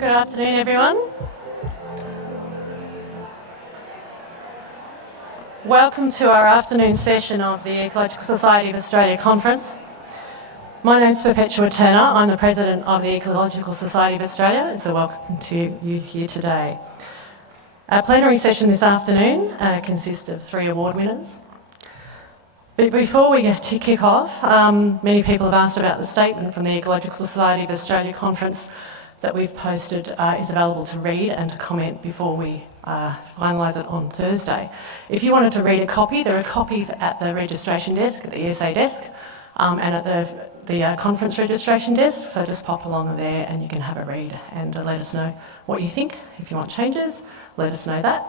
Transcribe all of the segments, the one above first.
Good afternoon, everyone. Welcome to our afternoon session of the Ecological Society of Australia Conference. My name is Perpetua Turner. I'm the President of the Ecological Society of Australia, so welcome to you here today. Our plenary session this afternoon consists of 3 award winners. But before we get to kick off, many people have asked about the statement from the Ecological Society of Australia Conference that we've posted is available to read and to comment before we finalise it on Thursday. If you wanted to read a copy, there are copies at the registration desk, at the ESA desk, and at the conference registration desk, so just pop along there and you can have a read and let us know what you think. If you want changes, let us know that,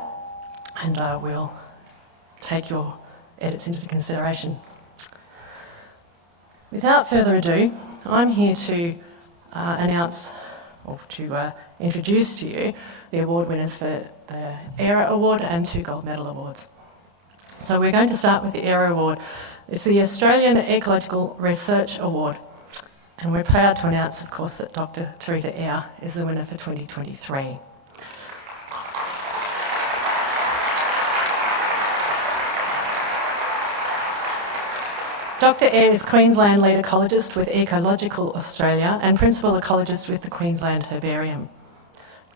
and we'll take your edits into consideration. Without further ado, I'm here to announce or to introduce to you the award winners for the Eyre Award and 2 gold medal awards. So we're going to start with the Eyre Award. It's the Australian Ecological Research Award, and we're proud to announce, of course, that Dr. Teresa Eyre is the winner for 2023. Dr. Eyre is Queensland lead ecologist with Ecological Australia and principal ecologist with the Queensland Herbarium.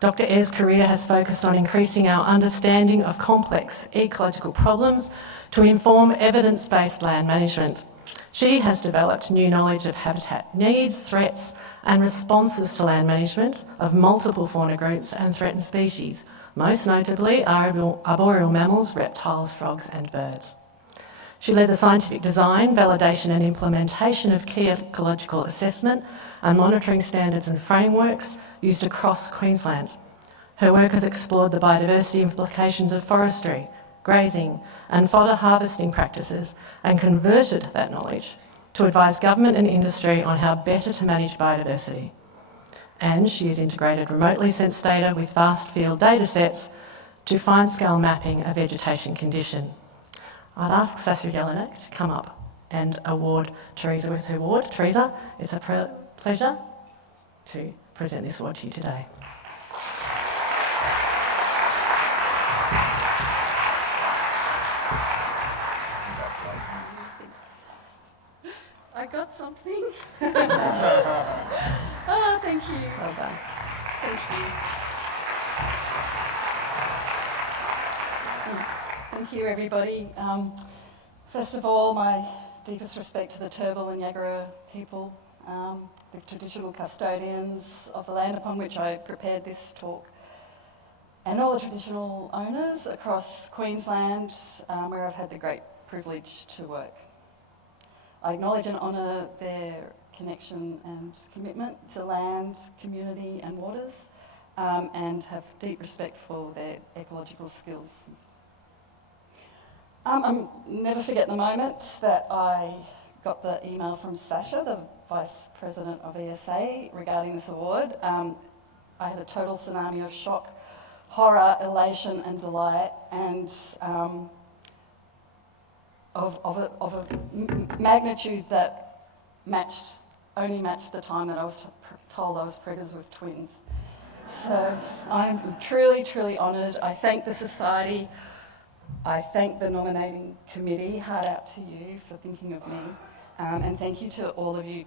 Dr. Eyre's career has focused on increasing our understanding of complex ecological problems to inform evidence-based land management. She has developed new knowledge of habitat needs, threats and responses to land management of multiple fauna groups and threatened species, most notably arboreal mammals, reptiles, frogs and birds. She led the scientific design, validation and implementation of key ecological assessment and monitoring standards and frameworks used across Queensland. Her work has explored the biodiversity implications of forestry, grazing and fodder harvesting practices and converted that knowledge to advise government and industry on how better to manage biodiversity. And she has integrated remotely sensed data with vast field data sets to fine-scale mapping a vegetation condition. I'd ask Sasha Jelinek to come up and award Teresa with her award. Teresa, it's a pleasure to present this award to you today. I got something. Oh, thank you. Well done. Thank you. Thank you, everybody. First of all, my deepest respect to the Turrbal and Yagara people, the traditional custodians of the land upon which I prepared this talk, and all the traditional owners across Queensland, where I've had the great privilege to work. I acknowledge and honour their connection and commitment to land, community and waters, and have deep respect for their ecological skills. I'll never forget the moment that I got the email from Sasha, the Vice President of ESA, regarding this award. I had a total tsunami of shock, horror, elation and delight, and of a magnitude that only matched the time that I was told I was preggers with twins. So I'm truly, truly honoured. I thank the Society. I thank the nominating committee, heart out to you for thinking of me, and thank you to all of you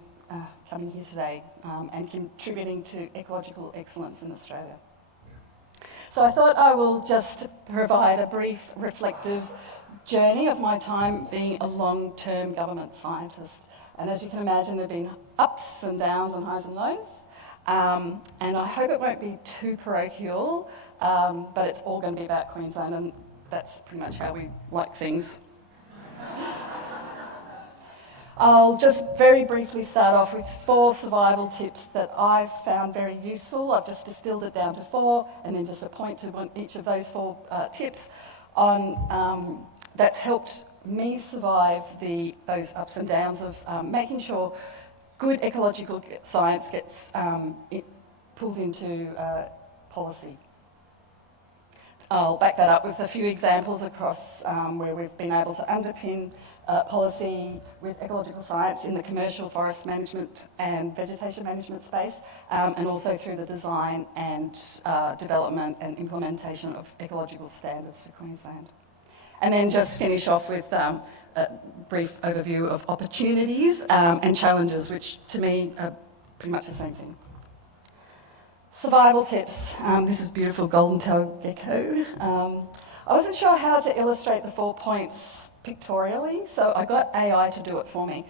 coming here today and contributing to ecological excellence in Australia. So I thought I will just provide a brief reflective journey of my time being a long-term government scientist. And as you can imagine, there have been ups and downs and highs and lows, and I hope it won't be too parochial, but it's all going to be about Queensland, and that's pretty much how we like things. I'll just very briefly start off with 4 survival tips that I've found very useful. I've just distilled it down to 4 and then just a point to each of those 4 tips on that's helped me survive those ups and downs of making sure good ecological science gets pulled into policy. I'll back that up with a few examples across where we've been able to underpin policy with ecological science in the commercial forest management and vegetation management space, and also through the design and development and implementation of ecological standards for Queensland. And then just finish off with a brief overview of opportunities and challenges, which to me are pretty much the same thing. Survival tips. This is beautiful golden-tailed gecko. I wasn't sure how to illustrate the 4 points pictorially, so I got AI to do it for me.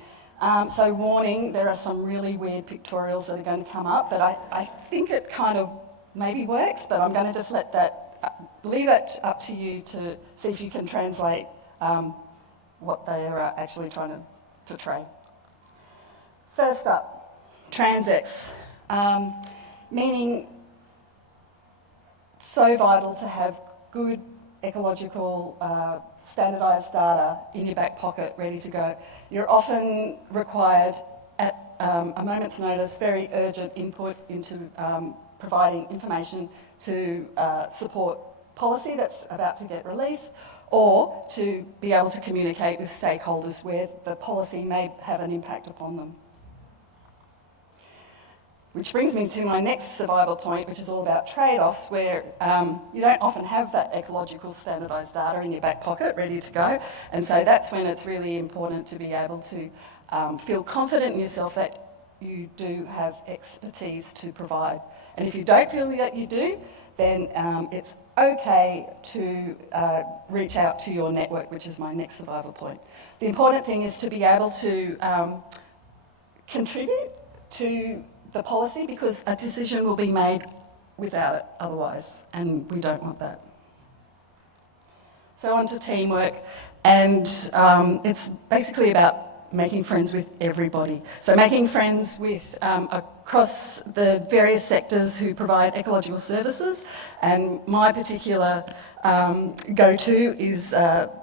So warning, there are some really weird pictorials that are going to come up, but I think it kind of maybe works, but I'm going to just leave it up to you to see if you can translate what they are actually trying to portray. First up, transects, meaning so vital to have good ecological standardised data in your back pocket, ready to go. You're often required at a moment's notice, very urgent input into providing information to support policy that's about to get released, or to be able to communicate with stakeholders where the policy may have an impact upon them. Which brings me to my next survival point, which is all about trade-offs, where you don't often have that ecological standardised data in your back pocket ready to go. And so that's when it's really important to be able to feel confident in yourself that you do have expertise to provide. And if you don't feel that you do, then it's okay to reach out to your network, which is my next survival point. The important thing is to be able to contribute to the policy, because a decision will be made without it otherwise, and we don't want that. So on to teamwork, and it's basically about making friends with everybody. So making friends with across the various sectors who provide ecological services, and my particular go-to is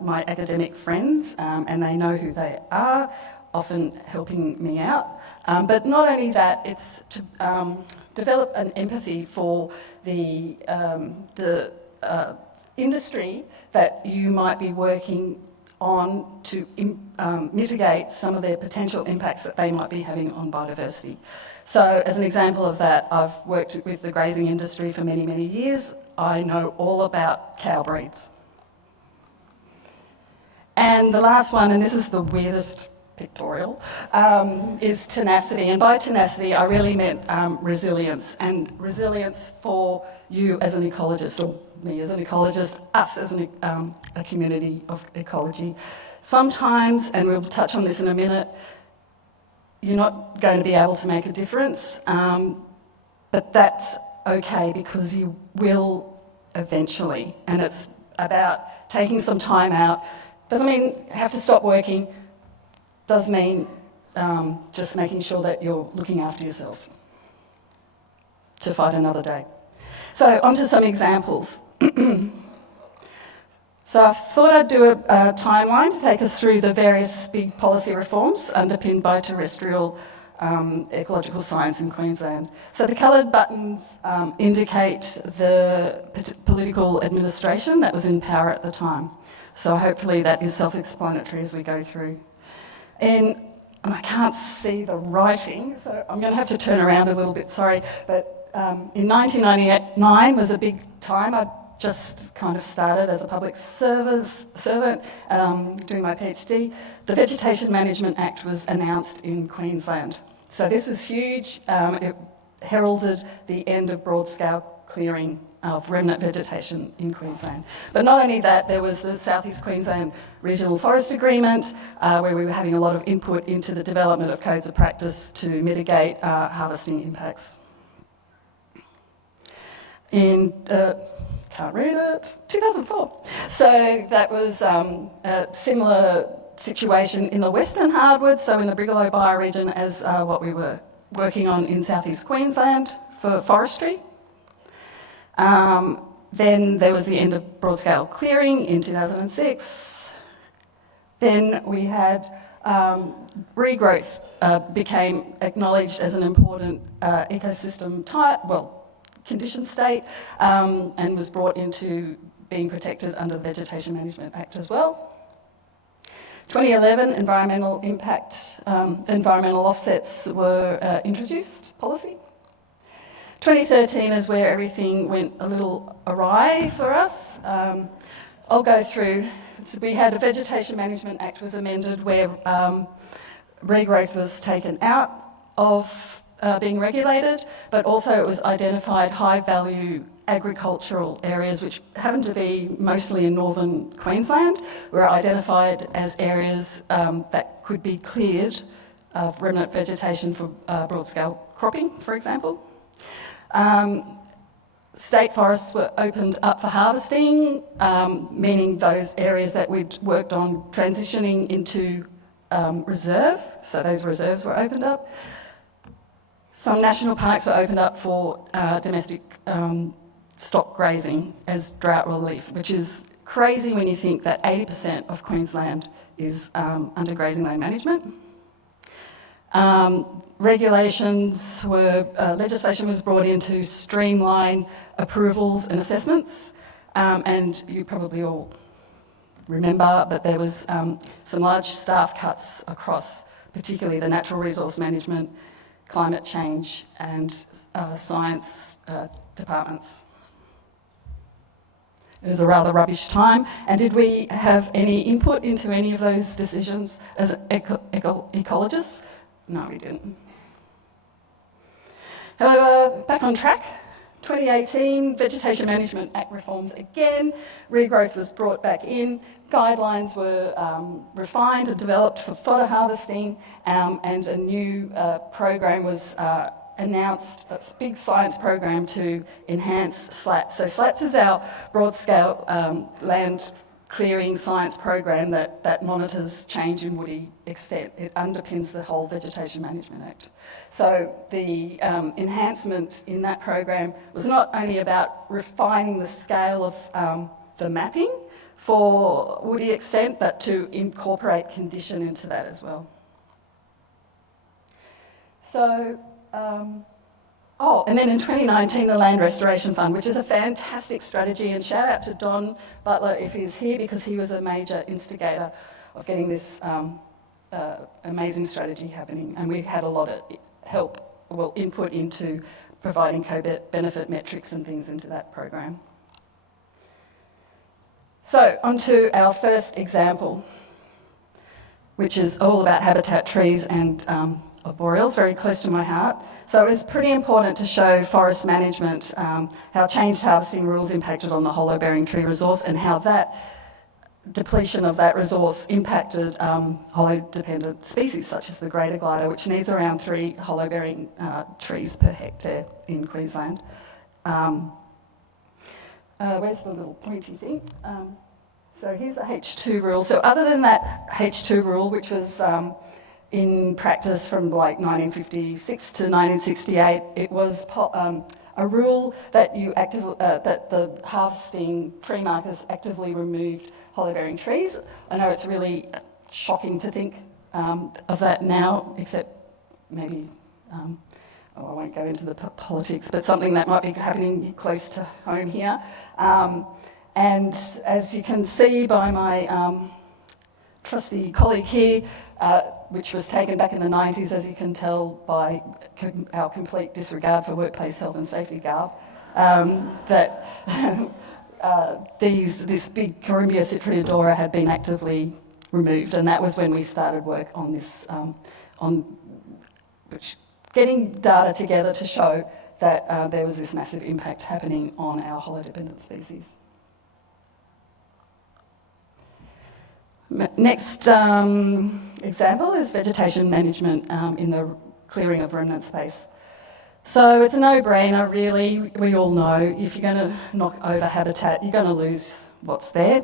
my academic friends, and they know who they are, often helping me out. But not only that, it's to develop an empathy for the industry that you might be working on to mitigate some of their potential impacts that they might be having on biodiversity. So as an example of that, I've worked with the grazing industry for many, many years. I know all about cow breeds. And the last one, and this is the weirdest pictorial, is tenacity. And by tenacity, I really meant resilience, and resilience for you as an ecologist, or me as an ecologist, us as a community of ecology. Sometimes, and we'll touch on this in a minute, you're not going to be able to make a difference, but that's okay, because you will eventually. And it's about taking some time out. Doesn't mean you have to stop working. Does mean just making sure that you're looking after yourself to fight another day. So on to some examples. So I thought I'd do a timeline to take us through the various big policy reforms underpinned by terrestrial ecological science in Queensland. So the coloured buttons indicate the political administration that was in power at the time. So hopefully that is self-explanatory as we go through. And I can't see the writing, so I'm going to have to turn around a little bit, sorry. But in 1999 was a big time. I just kind of started as a public servant doing my PhD. The Vegetation Management Act was announced in Queensland. So this was huge. It heralded the end of broad-scale clearing of remnant vegetation in Queensland. But not only that, there was the South East Queensland Regional Forest Agreement, where we were having a lot of input into the development of codes of practice to mitigate harvesting impacts. In, can't read it, 2004. So that was a similar situation in the Western Hardwood, so in the Brigalow bioregion, as what we were working on in South East Queensland for forestry. Then there was the end of broad-scale clearing in 2006. Then we had regrowth became acknowledged as an important ecosystem type, condition state, and was brought into being protected under the Vegetation Management Act as well. 2011, environmental offsets were introduced, policy. 2013 is where everything went a little awry for us. I'll go through. So we had a Vegetation Management Act was amended where regrowth was taken out of being regulated, but also it was identified high-value agricultural areas, which happened to be mostly in northern Queensland, were identified as areas that could be cleared of remnant vegetation for broad-scale cropping, for example. State forests were opened up for harvesting, meaning those areas that we'd worked on transitioning into reserve, so those reserves were opened up. Some national parks were opened up for domestic stock grazing as drought relief, which is crazy when you think that 80% of Queensland is under grazing land management. Legislation was brought in to streamline approvals and assessments, and you probably all remember that there was some large staff cuts across particularly the natural resource management, climate change and science departments. It was a rather rubbish time, and did we have any input into any of those decisions as ecologists? No, we didn't. However, back on track, 2018, Vegetation Management Act reforms again, regrowth was brought back in, guidelines were refined and developed for fodder harvesting, and a new program was announced, a big science program to enhance SLATs. So SLATs is our broad-scale land clearing science program that monitors change in woody extent. It underpins the whole Vegetation Management Act. So the enhancement in that program was not only about refining the scale of the mapping for woody extent, but to incorporate condition into that as well. So, and then in 2019, the Land Restoration Fund, which is a fantastic strategy, and shout out to Don Butler if he's here, because he was a major instigator of getting this amazing strategy happening, and we had a lot of input into providing co-benefit metrics and things into that program. So, on to our first example, which is all about habitat trees and arboreals, very close to my heart. So it's pretty important to show forest management, how changed harvesting rules impacted on the hollow-bearing tree resource, and how that depletion of that resource impacted hollow-dependent species such as the greater glider, which needs around 3 hollow-bearing trees per hectare in Queensland. Where's the little pointy thing? So here's the H2 rule. So other than that H2 rule, which was in practice from like 1956 to 1968, it was a rule that that the harvesting tree markers actively removed hollow-bearing trees. I know it's really shocking to think of that now, except maybe, I won't go into the politics, but something that might be happening close to home here. And as you can see by my trusty colleague here, which was taken back in the 90s, as you can tell by our complete disregard for workplace health and safety garb, that this big Corymbia citriodora had been actively removed, and that was when we started work on this, getting data together to show that there was this massive impact happening on our hollow-dependent species. Next example is vegetation management in the clearing of remnant space. So it's a no-brainer, really. We all know if you're going to knock over habitat, you're going to lose what's there.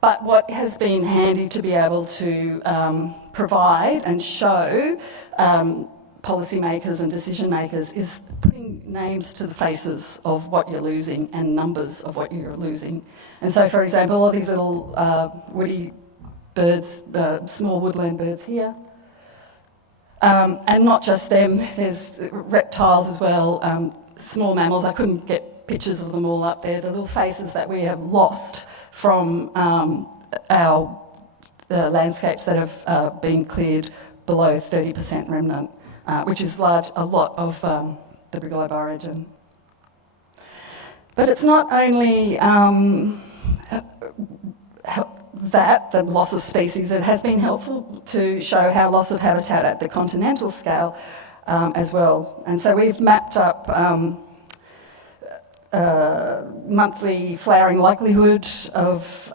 But what has been handy to be able to provide and show policymakers and decision makers is putting names to the faces of what you're losing and numbers of what you're losing. And so, for example, all these little woody birds, small woodland birds here, and not just them, there's reptiles as well, small mammals. I couldn't get pictures of them all up there, the little faces that we have lost from the landscapes that have been cleared below 30% remnant, which is a lot of the Brigalow region. But it's not only that, the loss of species, it has been helpful to show how loss of habitat at the continental scale as well. And so we've mapped up monthly flowering likelihood of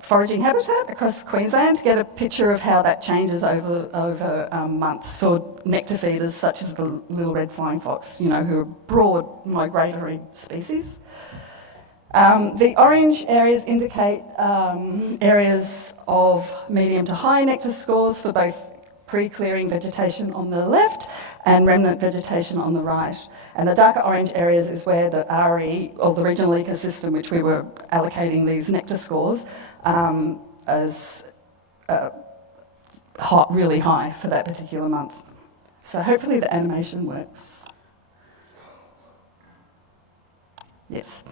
foraging habitat across Queensland to get a picture of how that changes over months for nectar feeders such as the little red flying fox, who are broad migratory species. The orange areas indicate areas of medium to high nectar scores for both pre-clearing vegetation on the left and remnant vegetation on the right. And the darker orange areas is where the RE, or the regional ecosystem, which we were allocating these nectar scores, as really high for that particular month. So hopefully the animation works. Yes.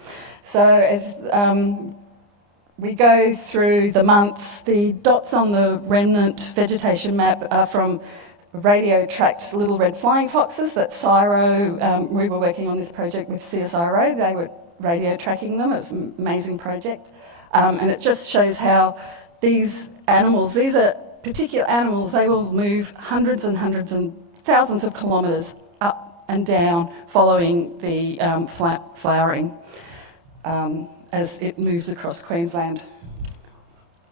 So as we go through the months, the dots on the remnant vegetation map are from radio-tracked little red flying foxes that CSIRO, we were working on this project with CSIRO, they were radio tracking them, it's an amazing project. And it just shows how these animals, these are particular animals, they will move hundreds and hundreds and thousands of kilometres up and down following the flowering as it moves across Queensland.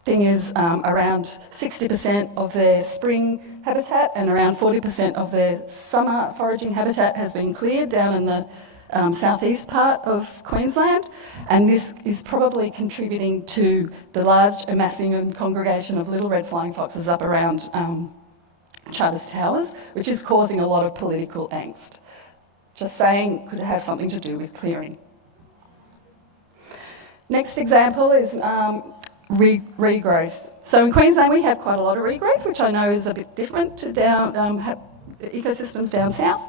Thing is, around 60% of their spring habitat and around 40% of their summer foraging habitat has been cleared down in the southeast part of Queensland, and this is probably contributing to the large amassing and congregation of little red flying foxes up around Charters Towers, which is causing a lot of political angst. Just saying, could have something to do with clearing. Next example is regrowth. So in Queensland we have quite a lot of regrowth, which I know is a bit different to ecosystems down south.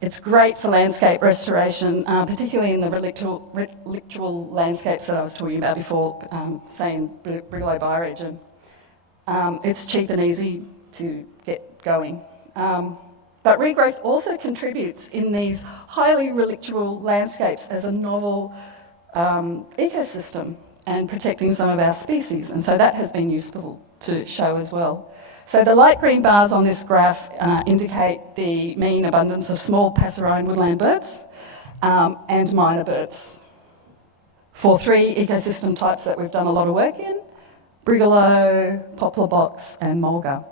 It's great for landscape restoration, particularly in the relictual landscapes that I was talking about before, say in Brigalow region. It's cheap and easy to get going. But regrowth also contributes in these highly relictual landscapes as a novel ecosystem and protecting some of our species, and so that has been useful to show as well. So the light green bars on this graph indicate the mean abundance of small passerine woodland birds and minor birds for 3 ecosystem types that we've done a lot of work in: Brigalow, poplar box and mulga.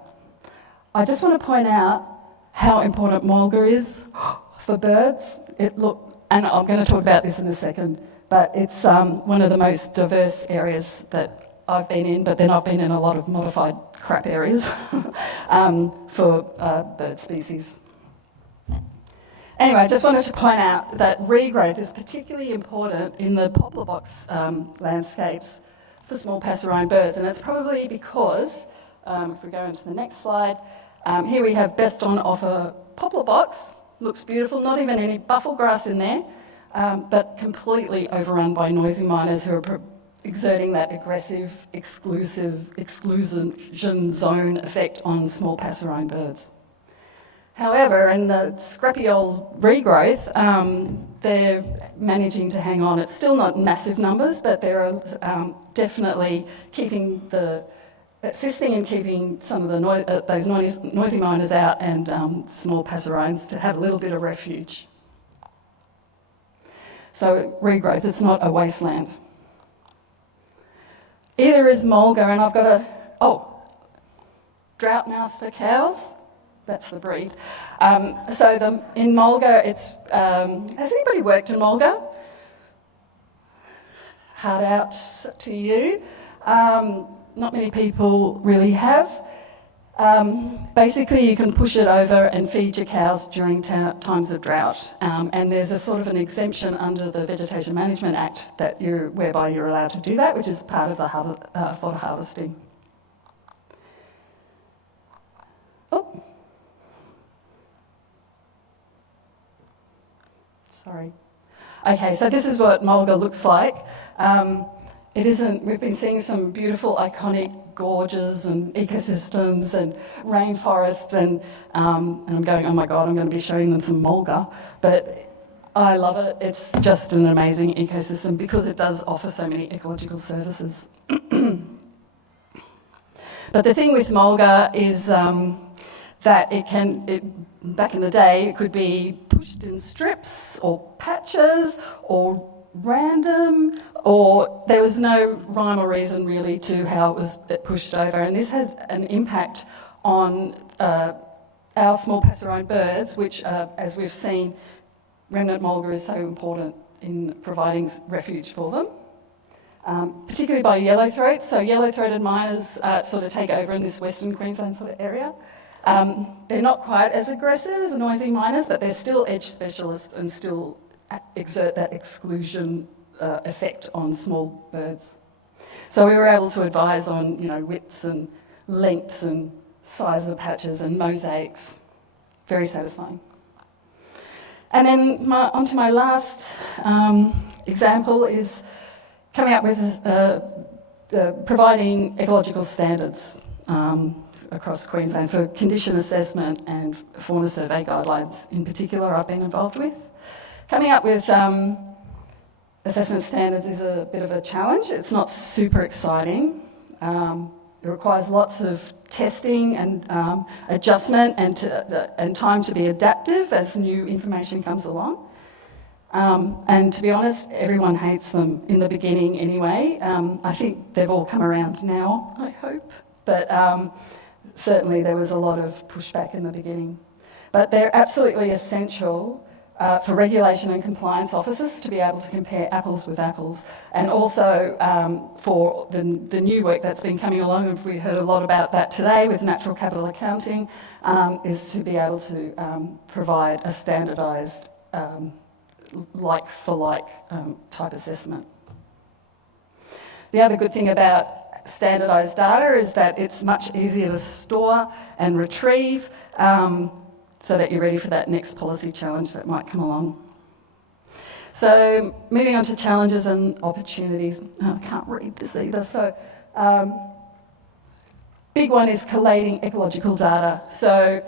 I just want to point out how important mulga is for birds. And I'm going to talk about this in a second, but it's one of the most diverse areas that I've been in, but then I've been in a lot of modified crap areas for bird species. Anyway, I just wanted to point out that regrowth is particularly important in the poplar box landscapes for small passerine birds, and it's probably because, if we go into the next slide, here we have best on offer poplar box. Looks beautiful, not even any buffel grass in there, but completely overrun by noisy miners who are exerting that aggressive, exclusion zone effect on small passerine birds. However, in the scrappy old regrowth, they're managing to hang on. It's still not massive numbers, but they're definitely assisting in keeping some of the those noisy miners out and small passerines to have a little bit of refuge. So regrowth, it's not a wasteland. Either is mulga, and I've got drought master cows. That's the breed. In mulga, it's has anybody worked in mulga? Heart out to you. Not many people really have. Basically, you can push it over and feed your cows during times of drought, and there's a sort of an exemption under the Vegetation Management Act whereby you're allowed to do that, which is part of the fodder harvesting. Oh, sorry. Okay, so this is what Mulga looks like. We've been seeing some beautiful, iconic gorges and ecosystems and rainforests, and I'm going, oh my God, I'm going to be showing them some Mulga, but I love it. It's just an amazing ecosystem because it does offer so many ecological services. But the thing with Mulga is that back in the day, it could be pushed in strips or patches or random, or there was no rhyme or reason really to how it was pushed over. And this had an impact on our small passerine birds, which, as we've seen, remnant mulga is so important in providing refuge for them. Particularly by yellowthroat. So yellow-throated miners sort of take over in this Western Queensland sort of area. They're not quite as aggressive as noisy miners, but they're still edge specialists and still exert that exclusion effect on small birds. So we were able to advise on, widths and lengths and size of patches and mosaics. Very satisfying. And then onto my last example is coming up with providing ecological standards across Queensland for condition assessment and fauna survey guidelines in particular I've been involved with. Coming up with assessment standards is a bit of a challenge. It's not super exciting. It requires lots of testing and adjustment and time to be adaptive as new information comes along. And to be honest, everyone hates them in the beginning anyway. I think they've all come around now, I hope. But certainly there was a lot of pushback in the beginning. But they're absolutely essential for regulation and compliance officers to be able to compare apples with apples. And also for the new work that's been coming along, and we heard a lot about that today with natural capital accounting, is to be able to provide a standardised like-for-like type assessment. The other good thing about standardised data is that it's much easier to store and retrieve so that you're ready for that next policy challenge that might come along. So moving on to challenges and opportunities. Oh, I can't read this either. So big one is collating ecological data. So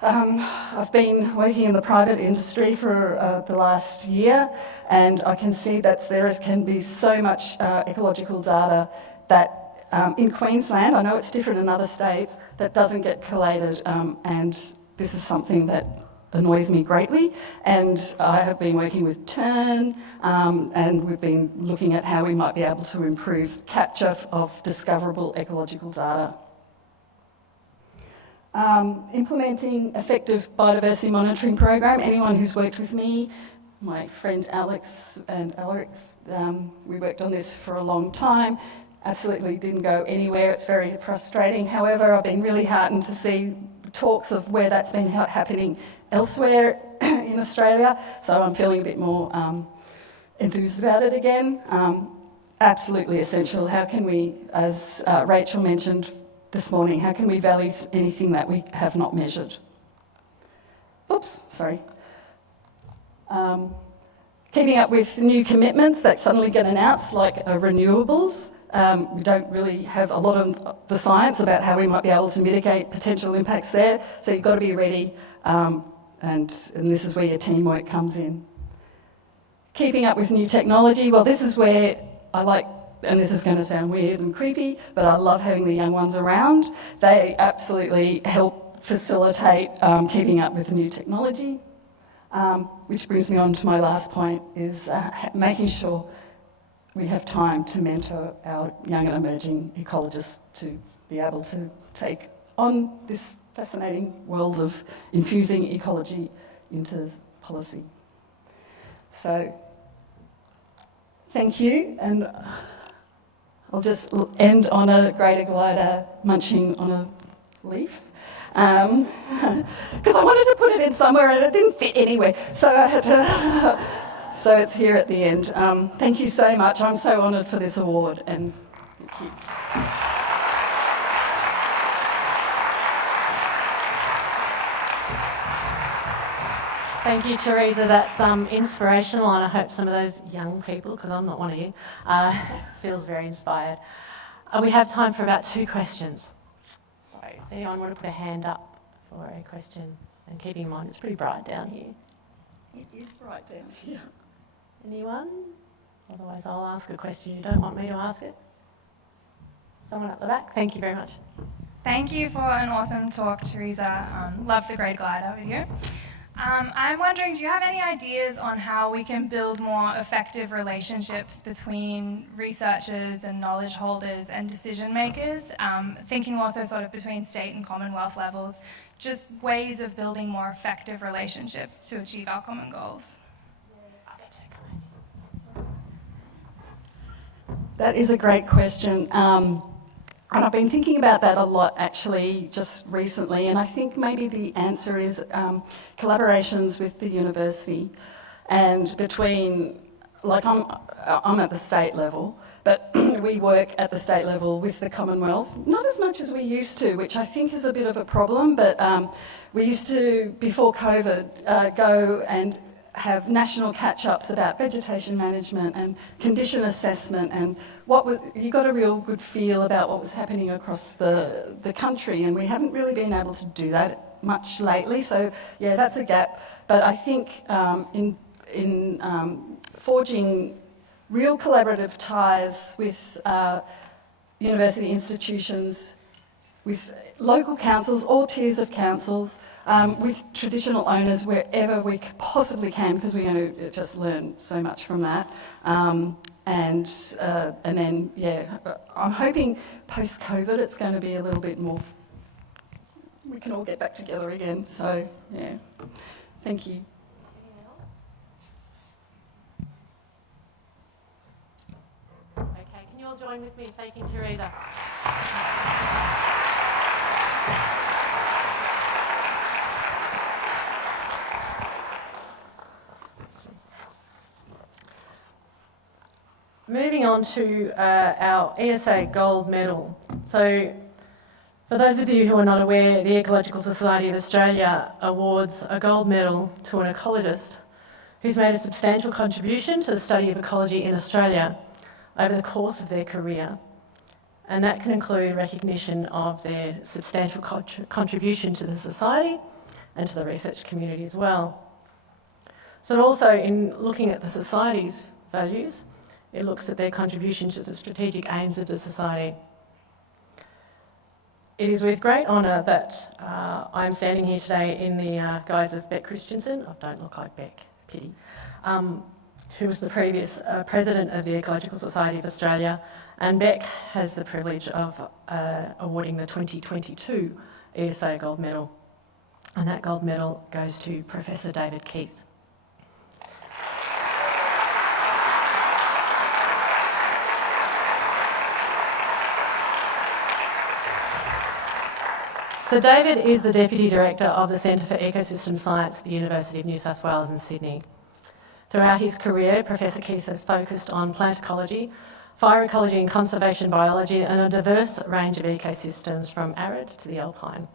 I've been working in the private industry for the last year, and I can see that there can be so much ecological data that in Queensland, I know it's different in other states, that doesn't get collated, and this is something that annoys me greatly. And I have been working with Turn, and we've been looking at how we might be able to improve capture of discoverable ecological data. Implementing effective biodiversity monitoring program. Anyone who's worked with me, my friend Alex and Alaric, we worked on this for a long time. Absolutely didn't go anywhere. It's very frustrating. However, I've been really heartened to see talks of where that's been happening elsewhere in Australia. So I'm feeling a bit more enthused about it again. Absolutely essential. How can we, as Rachel mentioned this morning, how can we value anything that we have not measured? Oops, sorry. Keeping up with new commitments that suddenly get announced, like renewables. We don't really have a lot of the science about how we might be able to mitigate potential impacts there, so you've got to be ready, and this is where your teamwork comes in. Keeping up with new technology, well, this is where I like, and this is going to sound weird and creepy, but I love having the young ones around. They absolutely help facilitate keeping up with new technology, which brings me on to my last point, is making sure we have time to mentor our young and emerging ecologists to be able to take on this fascinating world of infusing ecology into policy. So, thank you, and I'll just end on a greater glider munching on a leaf, because I wanted to put it in somewhere and it didn't fit anywhere, so I had to... So it's here at the end. Thank you so much. I'm so honoured for this award, and thank you. Thank you, Teresa. That's inspirational, and I hope some of those young people, because I'm not one of you, feels very inspired. We have time for about 2 questions. So, does anyone want to put a hand up for a question? And keeping in mind, it's pretty bright down here. It is right down here. Anyone? Otherwise, I'll ask a question. You don't want me to ask it? Someone up the back. Thank you very much. Thank you for an awesome talk, Teresa. Love the Great Glider with you. I'm wondering, do you have any ideas on how we can build more effective relationships between researchers and knowledge holders and decision makers? Thinking also sort of between state and Commonwealth levels, just ways of building more effective relationships to achieve our common goals. That is a great question. And I've been thinking about that a lot actually just recently, and I think maybe the answer is collaborations with the university and between, like I'm at the state level, but we work at the state level with the Commonwealth, not as much as we used to, which I think is a bit of a problem, but we used to, before COVID, go and have national catch-ups about vegetation management and condition assessment, and you got a real good feel about what was happening across the country, and we haven't really been able to do that much lately. So yeah, that's a gap. But I think in forging real collaborative ties with university institutions, with local councils, all tiers of councils, with traditional owners wherever we possibly can, because we're going to just learn so much from that. And then, yeah, I'm hoping post-COVID it's going to be a little bit more, we can all get back together again. So, yeah, thank you. Okay, can you all join with me in thanking Teresa? Moving on to our ESA Gold Medal. So, for those of you who are not aware, the Ecological Society of Australia awards a gold medal to an ecologist who's made a substantial contribution to the study of ecology in Australia over the course of their career. And that can include recognition of their substantial contribution to the society and to the research community as well. So also, in looking at the society's values, it looks at their contribution to the strategic aims of the society. It is with great honour that I'm standing here today in the guise of Beck Christensen. I don't look like Beck, pity. Who was the previous president of the Ecological Society of Australia, and Beck has the privilege of awarding the 2022 ESA Gold Medal, and that gold medal goes to Professor David Keith. So David is the Deputy Director of the Centre for Ecosystem Science at the University of New South Wales in Sydney. Throughout his career, Professor Keith has focused on plant ecology, fire ecology and conservation biology, and a diverse range of ecosystems from arid to the alpine.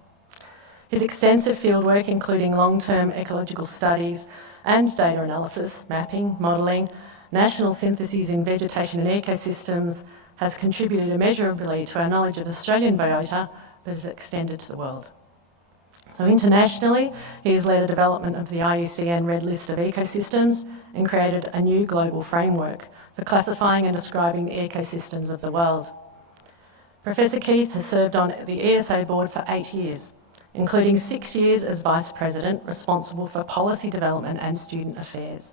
His extensive fieldwork, including long-term ecological studies and data analysis, mapping, modelling, national syntheses in vegetation and ecosystems, has contributed immeasurably to our knowledge of Australian biota, but is extended to the world. So internationally, he has led a development of the IUCN Red List of Ecosystems and created a new global framework for classifying and describing the ecosystems of the world. Professor Keith has served on the ESA board for 8 years, including 6 years as Vice President, responsible for policy development and student affairs.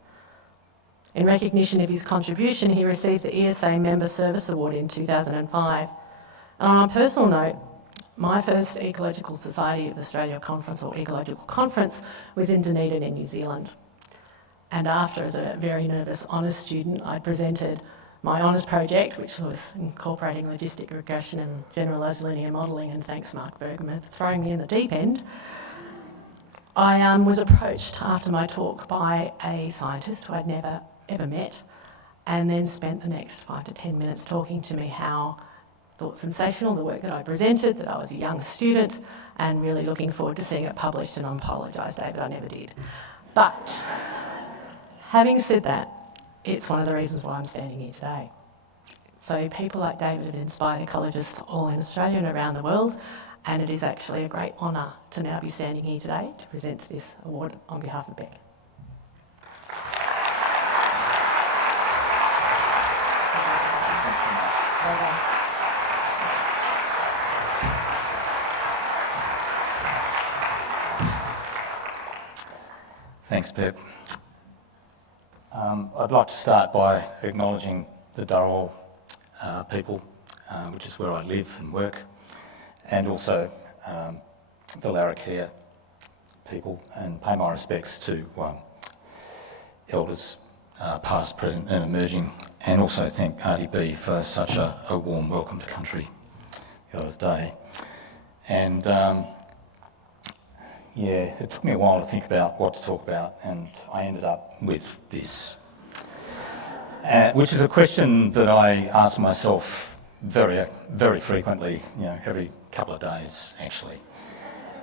In recognition of his contribution, he received the ESA Member Service Award in 2005. And on a personal note, my first Ecological Society of Australia conference, or ecological conference, was in Dunedin in New Zealand. And after, as a very nervous honours student, I presented my honours project, which was incorporating logistic regression and generalised linear modelling, and thanks Mark Bergman for throwing me in the deep end. I was approached after my talk by a scientist who I'd never ever met, and then spent the next 5 to 10 minutes talking to me how thought sensational the work that I presented, that I was a young student and really looking forward to seeing it published, and I apologise, David, I never did. But having said that, it's one of the reasons why I'm standing here today. So people like David have inspired ecologists all in Australia and around the world, and it is actually a great honour to now be standing here today to present this award on behalf of Beck. Thanks, Pep. I'd like to start by acknowledging the Darawal people, which is where I live and work, and also the Larrakia people, and pay my respects to elders past, present and emerging, and also thank RDB for such a warm welcome to country the other day. And yeah, it took me a while to think about what to talk about, and I ended up with this, which is a question that I ask myself very, very frequently, every couple of days, actually.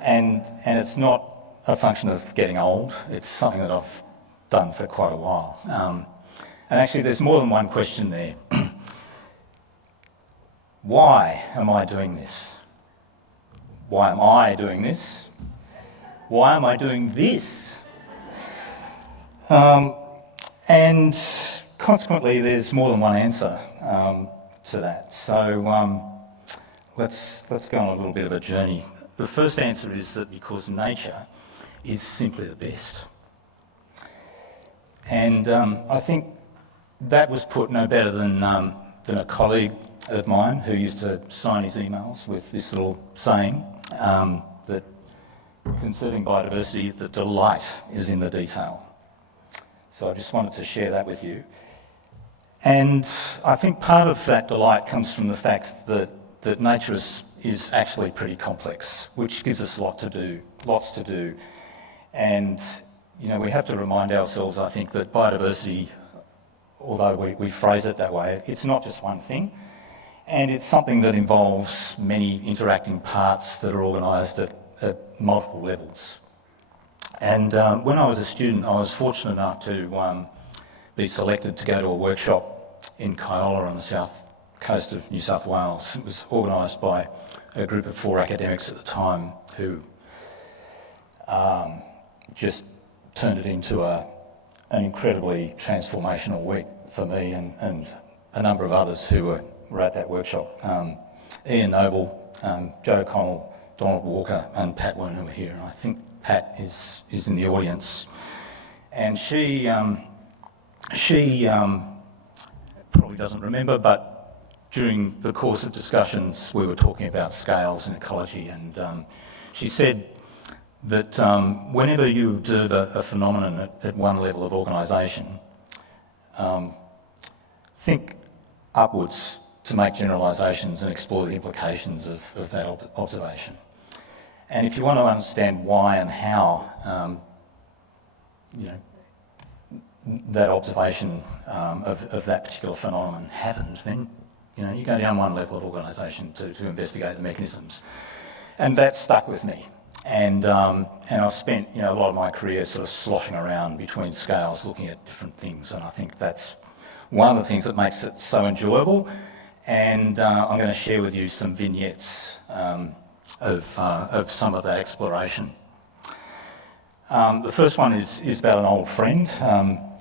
And it's not a function of getting old, it's something that I've done for quite a while. And actually there's more than one question there. Why am I doing this? Why am I doing this? Why am I doing this? And consequently, there's more than one answer to that. So let's go on a little bit of a journey. The first answer is that because nature is simply the best. And I think that was put no better than a colleague of mine who used to sign his emails with this little saying that conserving biodiversity, the delight is in the detail. So I just wanted to share that with you. And I think part of that delight comes from the fact that nature is actually pretty complex, which gives us lots to do. And, we have to remind ourselves, I think, that biodiversity, although we phrase it that way, it's not just one thing. And it's something that involves many interacting parts that are organised at multiple levels. And when I was a student, I was fortunate enough to be selected to go to a workshop in Kyola on the south coast of New South Wales. It was organised by a group of 4 academics at the time who just turned it into an incredibly transformational week for me and a number of others who were at that workshop. Ian Noble, Joe Connell, Donald Walker and Pat Werner were here, and I think Pat is in the audience. And she probably doesn't remember, but during the course of discussions we were talking about scales and ecology, and she said that whenever you observe a phenomenon at one level of organisation, think upwards to make generalisations and explore the implications of that observation. And if you want to understand why and how that observation of that particular phenomenon happened, then you go down one level of organisation to investigate the mechanisms. And that stuck with me. And I've spent a lot of my career sort of sloshing around between scales looking at different things, and I think that's one of the things that makes it so enjoyable. And I'm going to share with you some vignettes of some of that exploration. The first one is about an old friend.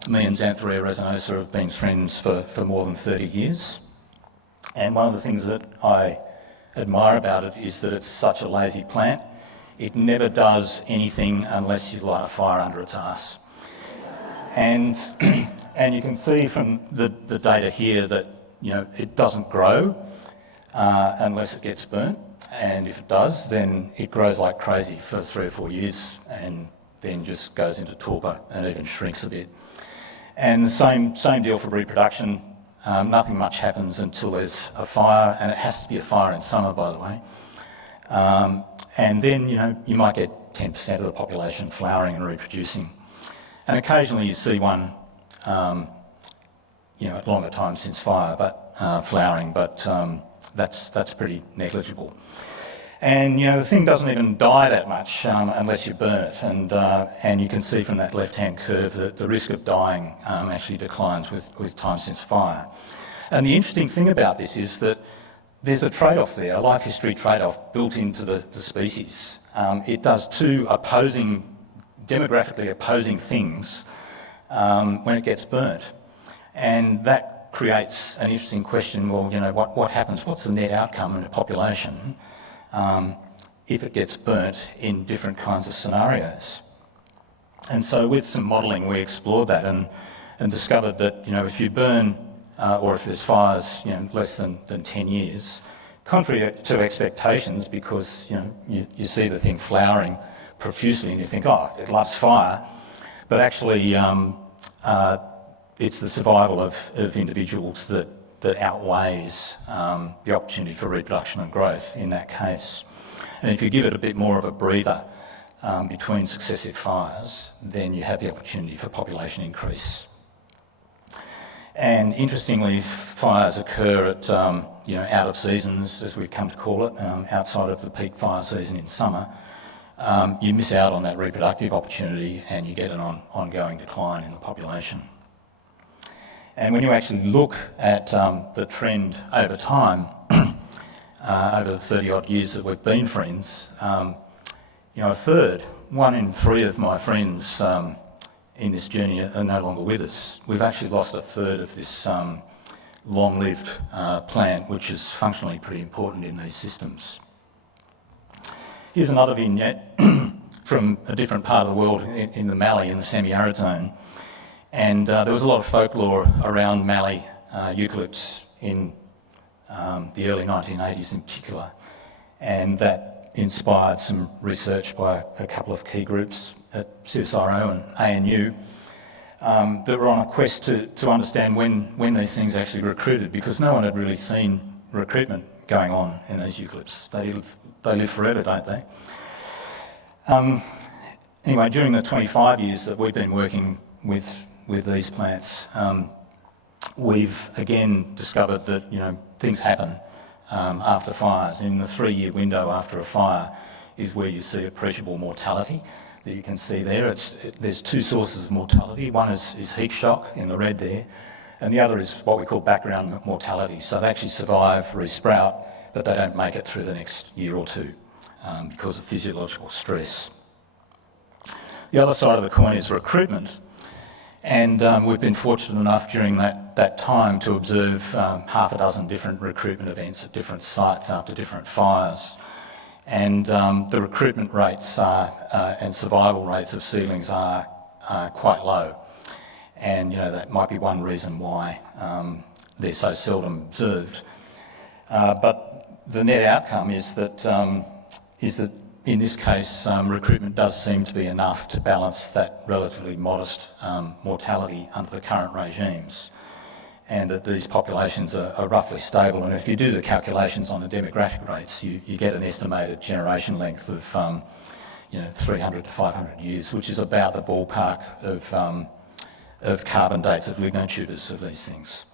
Me and Xanthorrhoea resinosa have been friends for more than 30 years. And one of the things that I admire about it is that it's such a lazy plant. It never does anything unless you light a fire under its arse. And you can see from the data here that it doesn't grow unless it gets burnt. And if it does, then it grows like crazy for 3 or 4 years and then just goes into torpor and even shrinks a bit. And the same deal for reproduction. Nothing much happens until there's a fire, and it has to be a fire in summer, by the way. And then, you might get 10% of the population flowering and reproducing. And occasionally you see one, at longer time since fire, but flowering, but that's pretty negligible. And the thing doesn't even die that much unless you burn it. And you can see from that left-hand curve that the risk of dying actually declines with time since fire. And the interesting thing about this is that there's a trade-off there, a life history trade-off built into the species. It does two demographically opposing things when it gets burnt. And that creates an interesting question, well, what happens? What's the net outcome in a population if it gets burnt in different kinds of scenarios? And so with some modelling, we explored that and discovered that, if you burn or if there's fires, less than 10 years, contrary to expectations, because, you see the thing flowering profusely and you think, oh, it loves fire, but actually it's the survival of individuals that outweighs the opportunity for reproduction and growth in that case. And if you give it a bit more of a breather between successive fires, then you have the opportunity for population increase. And interestingly, fires occur at out of seasons, as we've come to call it, outside of the peak fire season in summer. You miss out on that reproductive opportunity and you get an ongoing decline in the population. And when you actually look at the trend over time, over the 30 odd years that we've been friends, a third, 1 in 3 of my friends in this journey are no longer with us. We've actually lost a third of this long-lived plant, which is functionally pretty important in these systems. Here's another vignette from a different part of the world in the Mallee, in the semi-arid zone. And there was a lot of folklore around Mallee eucalypts in the early 1980s in particular. And that inspired some research by a couple of key groups at CSIRO and ANU that were on a quest to understand when these things actually recruited, because no one had really seen recruitment going on in these eucalypts. They live forever, don't they? Anyway, during the 25 years that we've been working with these plants, we've again discovered that things happen after fires. In the 3-year window after a fire is where you see appreciable mortality that you can see there. There's 2 sources of mortality. One is heat shock in the red there, and the other is what we call background mortality. So they actually survive, resprout, but they don't make it through the next year or 2 because of physiological stress. The other side of the coin is recruitment. And we've been fortunate enough during that time to observe half a dozen different recruitment events at different sites after different fires. And the recruitment rates and survival rates of seedlings are quite low. And that might be one reason why they're so seldom observed. But the net outcome is that in this case, recruitment does seem to be enough to balance that relatively modest mortality under the current regimes, and that these populations are roughly stable. And if you do the calculations on the demographic rates, you get an estimated generation length of 300 to 500 years, which is about the ballpark of carbon dates of lignotubers of these things.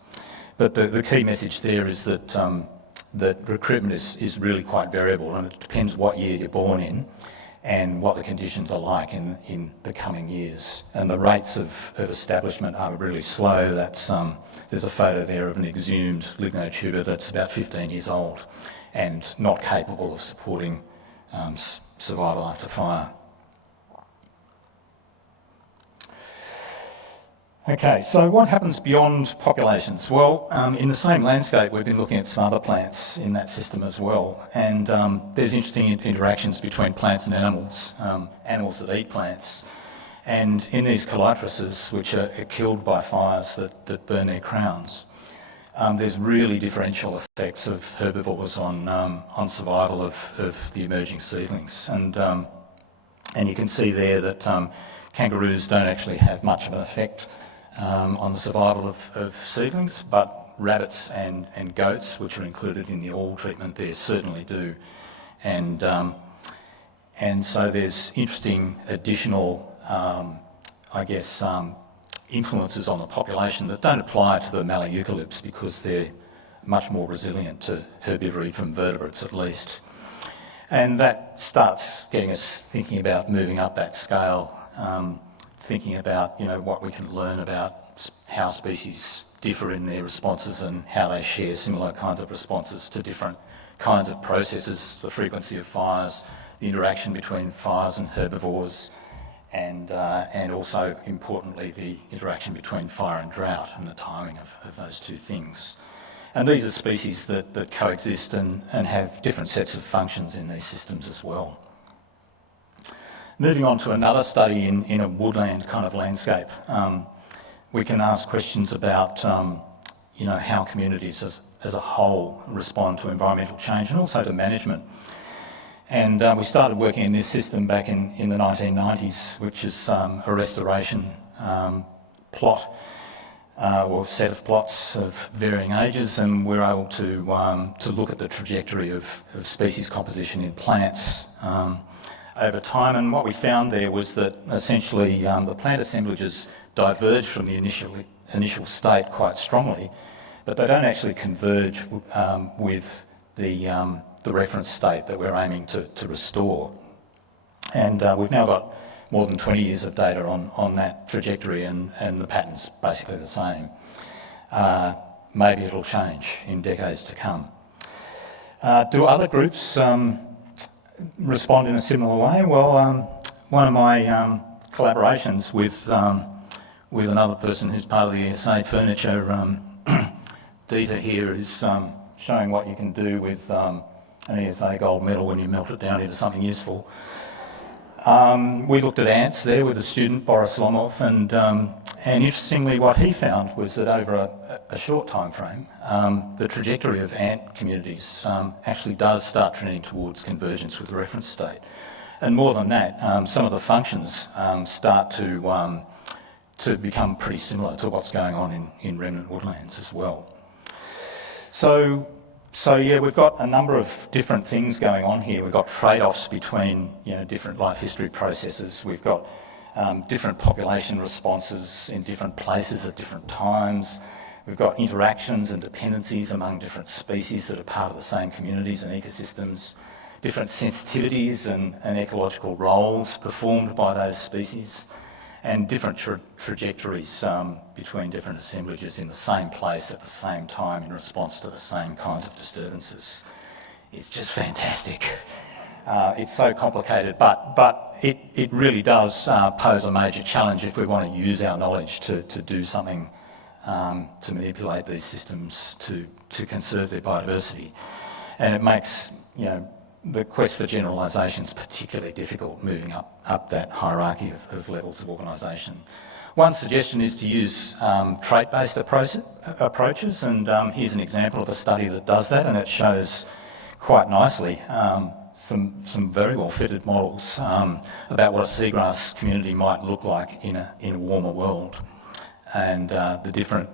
But the key message there is that recruitment is really quite variable, and it depends what year you're born in and what the conditions are like in the coming years. And the rates of establishment are really slow. There's a photo there of an exhumed lignotuber that's about 15 years old and not capable of supporting survival after fire. Okay, so what happens beyond populations? Well, in the same landscape, we've been looking at some other plants in that system as well. And there's interesting interactions between plants and animals, animals that eat plants. And in these calitruses, which are killed by fires that burn their crowns, there's really differential effects of herbivores on survival of the emerging seedlings. And you can see there that kangaroos don't actually have much of an effect on the survival of seedlings, but rabbits and goats, which are included in the all treatment there, certainly do. And so there's interesting additional, influences on the population that don't apply to the Mallee eucalypts because they're much more resilient to herbivory from vertebrates at least. And that starts getting us thinking about moving up that scale, thinking about what we can learn about how species differ in their responses and how they share similar kinds of responses to different kinds of processes, the frequency of fires, the interaction between fires and herbivores, and also, importantly, the interaction between fire and drought and the timing of those two things. And these are species that coexist and have different sets of functions in these systems as well. Moving on to another study in a woodland kind of landscape, we can ask questions about how communities as a whole respond to environmental change and also to management. And we started working in this system back in the 1990s, which is a restoration plot or set of plots of varying ages, and we're able to look at the trajectory of species composition in plants over time. And what we found there was that essentially the plant assemblages diverge from the initial state quite strongly, but they don't actually converge with the reference state that we're aiming to restore. And we've now got more than 20 years of data on that trajectory, and the pattern's basically the same. Maybe it'll change in decades to come. Do other groups respond in a similar way? Well, one of my collaborations with another person who's part of the ESA furniture, Dita here, is showing what you can do with an ESA gold medal when you melt it down into something useful. We looked at ants there with a student, Boris Lomov, and interestingly what he found was that over a short time frame, the trajectory of ant communities actually does start trending towards convergence with the reference state. And more than that, some of the functions start to become pretty similar to what's going on in remnant woodlands as well. So yeah, we've got a number of different things going on here. We've got trade-offs between different life history processes. We've got different population responses in different places at different times. We've got interactions and dependencies among different species that are part of the same communities and ecosystems, different sensitivities and ecological roles performed by those species, and different trajectories between different assemblages in the same place at the same time in response to the same kinds of disturbances. It's just fantastic. It's so complicated, but it really does pose a major challenge if we want to use our knowledge to do something to manipulate these systems to conserve their biodiversity. And it makes the quest for generalisation is particularly difficult, moving up that hierarchy of levels of organisation. One suggestion is to use trait-based approaches, and here's an example of a study that does that, and it shows quite nicely some very well-fitted models about what a seagrass community might look like in a warmer world, and the different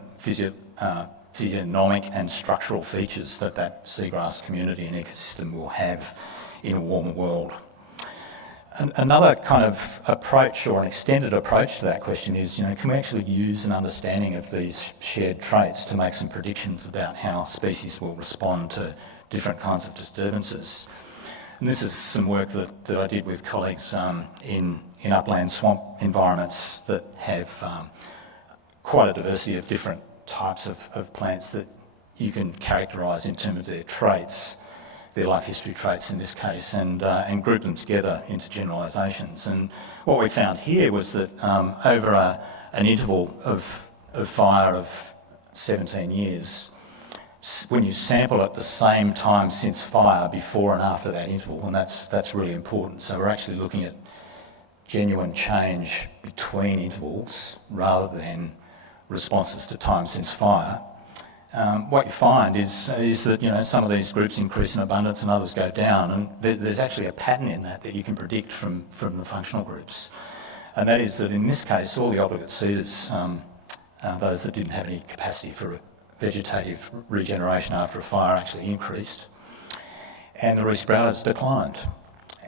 physiognomic and structural features that seagrass community and ecosystem will have in a warmer world. Another kind of approach, or an extended approach to that question, is can we actually use an understanding of these shared traits to make some predictions about how species will respond to different kinds of disturbances? And this is some work that I did with colleagues in upland swamp environments that have quite a diversity of different types of plants that you can characterise in terms of their traits, their life history traits in this case, and group them together into generalisations. And what we found here was that over an interval of fire of 17 years, when you sample at the same time since fire, before and after that interval, and that's really important. So we're actually looking at genuine change between intervals rather than responses to time since fire. What you find is that some of these groups increase in abundance and others go down, and there's actually a pattern in that you can predict from the functional groups, and that is that in this case all the obligate cedars, those that didn't have any capacity for vegetative regeneration after a fire, actually increased, and the resprouters declined.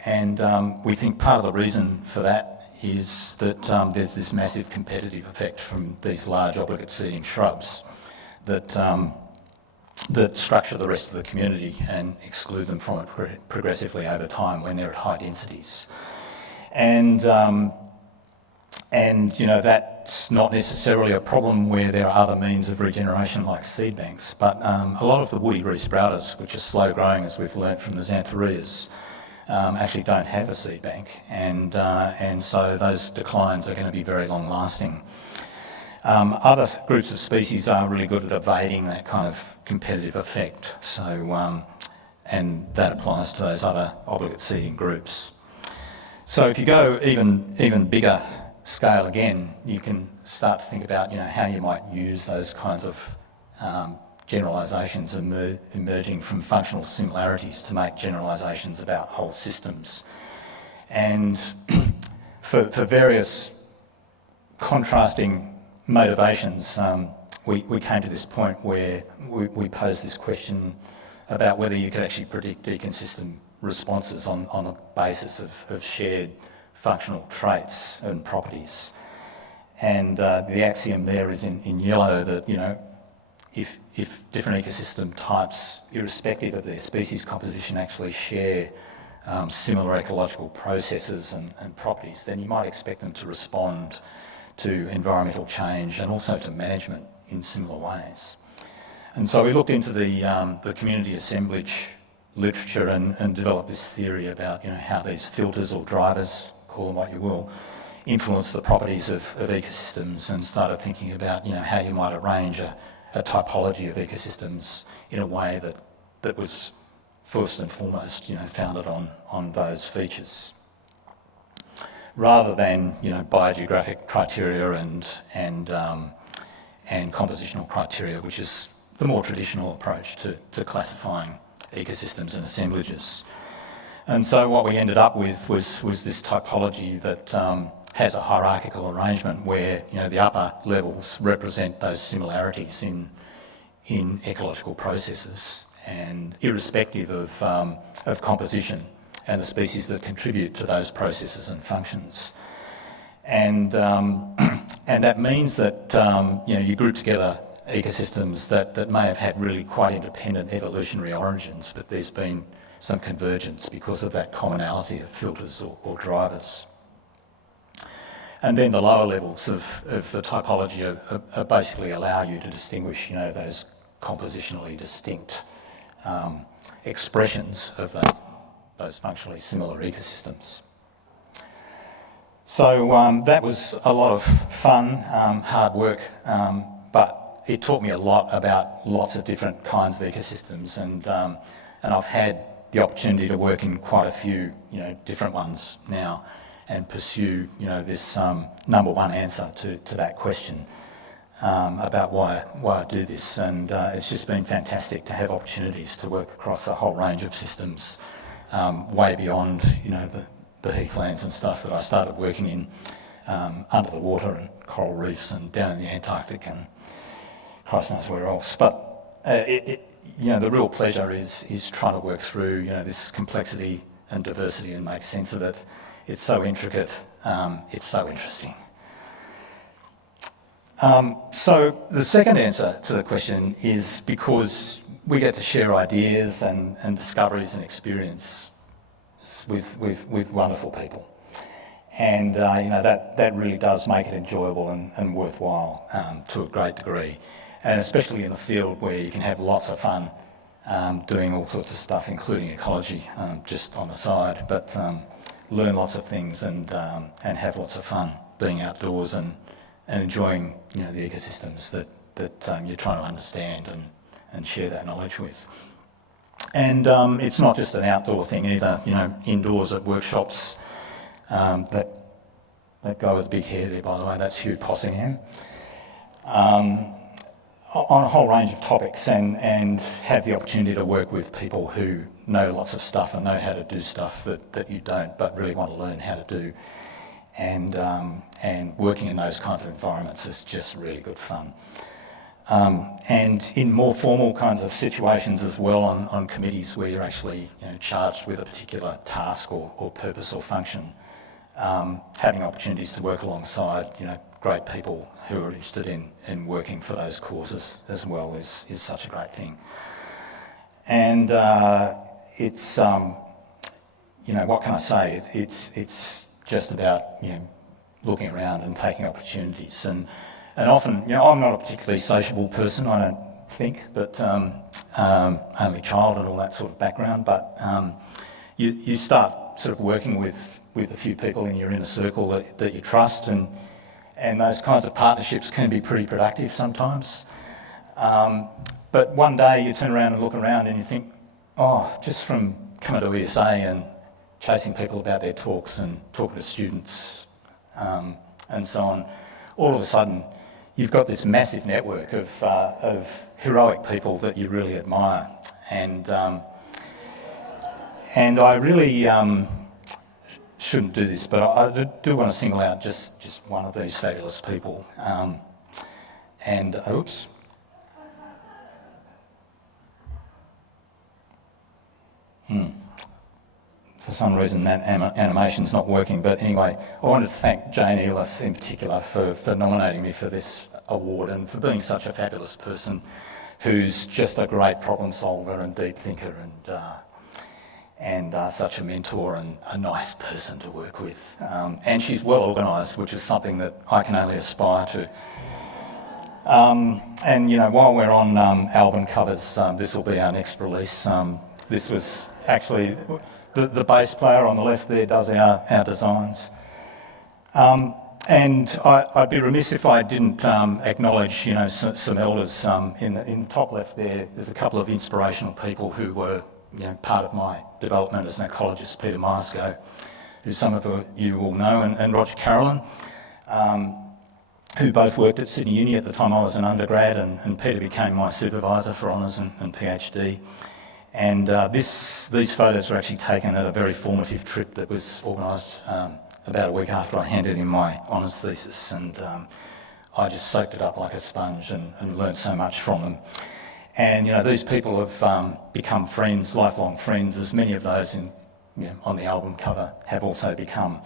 And we think part of the reason for that is that there's this massive competitive effect from these large obligate seeding shrubs that that structure the rest of the community and exclude them from it progressively over time when they're at high densities. And you know, that's not necessarily a problem where there are other means of regeneration like seed banks, but a lot of the woody resprouters, which are slow growing as we've learnt from the xanthorrhoeas, actually don't have a seed bank, and so those declines are going to be very long lasting. Other groups of species are really good at evading that kind of competitive effect, so and that applies to those other obligate seeding groups. So if you go even bigger scale again, you can start to think about, you know, how you might use those kinds of generalisations emerging from functional similarities to make generalisations about whole systems. And for various contrasting motivations, we came to this point where we posed this question about whether you could actually predict ecosystem responses on a basis of shared functional traits and properties. And the axiom there is in yellow that, you know, if different ecosystem types, irrespective of their species composition, actually share similar ecological processes and properties, then you might expect them to respond to environmental change and also to management in similar ways. And so we looked into the community assemblage literature and developed this theory about, you know, how these filters or drivers, call them what you will, influence the properties of ecosystems, and started thinking about, you know, how you might arrange a typology of ecosystems in a way that was first and foremost, you know, founded on those features, rather than, you know, biogeographic criteria and compositional criteria, which is the more traditional approach to classifying ecosystems and assemblages. And so what we ended up with was this typology that has a hierarchical arrangement where, you know, the upper levels represent those similarities in ecological processes, and irrespective of composition and the species that contribute to those processes and functions. And that means that, you know, you group together ecosystems that may have had really quite independent evolutionary origins, but there's been some convergence because of that commonality of filters or drivers. And then the lower levels of the typology are basically allow you to distinguish, you know, those compositionally distinct expressions of those functionally similar ecosystems. So that was a lot of fun, hard work, but it taught me a lot about lots of different kinds of ecosystems, and I've had the opportunity to work in quite a few, you know, different ones now, and pursue, you know, this number one answer to that question about why I do this. And it's just been fantastic to have opportunities to work across a whole range of systems, way beyond, you know, the heathlands and stuff that I started working in under the water and coral reefs and down in the Antarctic and Christ knows where else. But you know, the real pleasure is trying to work through, you know, this complexity and diversity and make sense of it. It's so intricate, it's so interesting. So the second answer to the question is because we get to share ideas and discoveries and experience with wonderful people. And you know, that really does make it enjoyable and worthwhile to a great degree. And especially in a field where you can have lots of fun doing all sorts of stuff, including ecology, just on the side, but learn lots of things and have lots of fun being outdoors and enjoying, you know, the ecosystems that you're trying to understand and share that knowledge with. And it's not just an outdoor thing either, you know, indoors at workshops. That guy with the big hair there, by the way, that's Hugh Possingham. On a whole range of topics, and have the opportunity to work with people who know lots of stuff and know how to do stuff that you don't, but really want to learn how to do. And working in those kinds of environments is just really good fun. And in more formal kinds of situations as well, on committees where you're actually, you know, charged with a particular task or purpose or function, having opportunities to work alongside, great people who are interested in working for those causes as well is such a great thing. And it's, what can I say? It's just about, looking around and taking opportunities. And often, I'm not a particularly sociable person, I don't think, but only child and all that sort of background, but you start sort of working with a few people in your inner circle that you trust, and those kinds of partnerships can be pretty productive sometimes. But one day you turn around and look around and you think, just from coming to ESA and chasing people about their talks and talking to students and so on, all of a sudden you've got this massive network of heroic people that you really admire. And I really shouldn't do this, but I do want to single out just one of these fabulous people. Oops. For some reason that animation's not working, but anyway, I wanted to thank Jane Elith in particular for nominating me for this award and for being such a fabulous person who's just a great problem solver and deep thinker and such a mentor and a nice person to work with. And she's well organised, which is something that I can only aspire to. While we're on album covers, this will be our next release. This was actually... The bass player on the left there does our designs. And I'd be remiss if I didn't acknowledge, some elders. In the top left there's a couple of inspirational people who were, part of my development as an ecologist, Peter Marsco, who some of you will know, and Roger Carolyn, who both worked at Sydney Uni at the time I was an undergrad, and Peter became my supervisor for honours and PhD. And these photos were actually taken at a very formative trip that was organised about a week after I handed in my honours thesis, and I just soaked it up like a sponge and learned so much from them. And these people have become friends, lifelong friends, as many of those on the album cover have also become.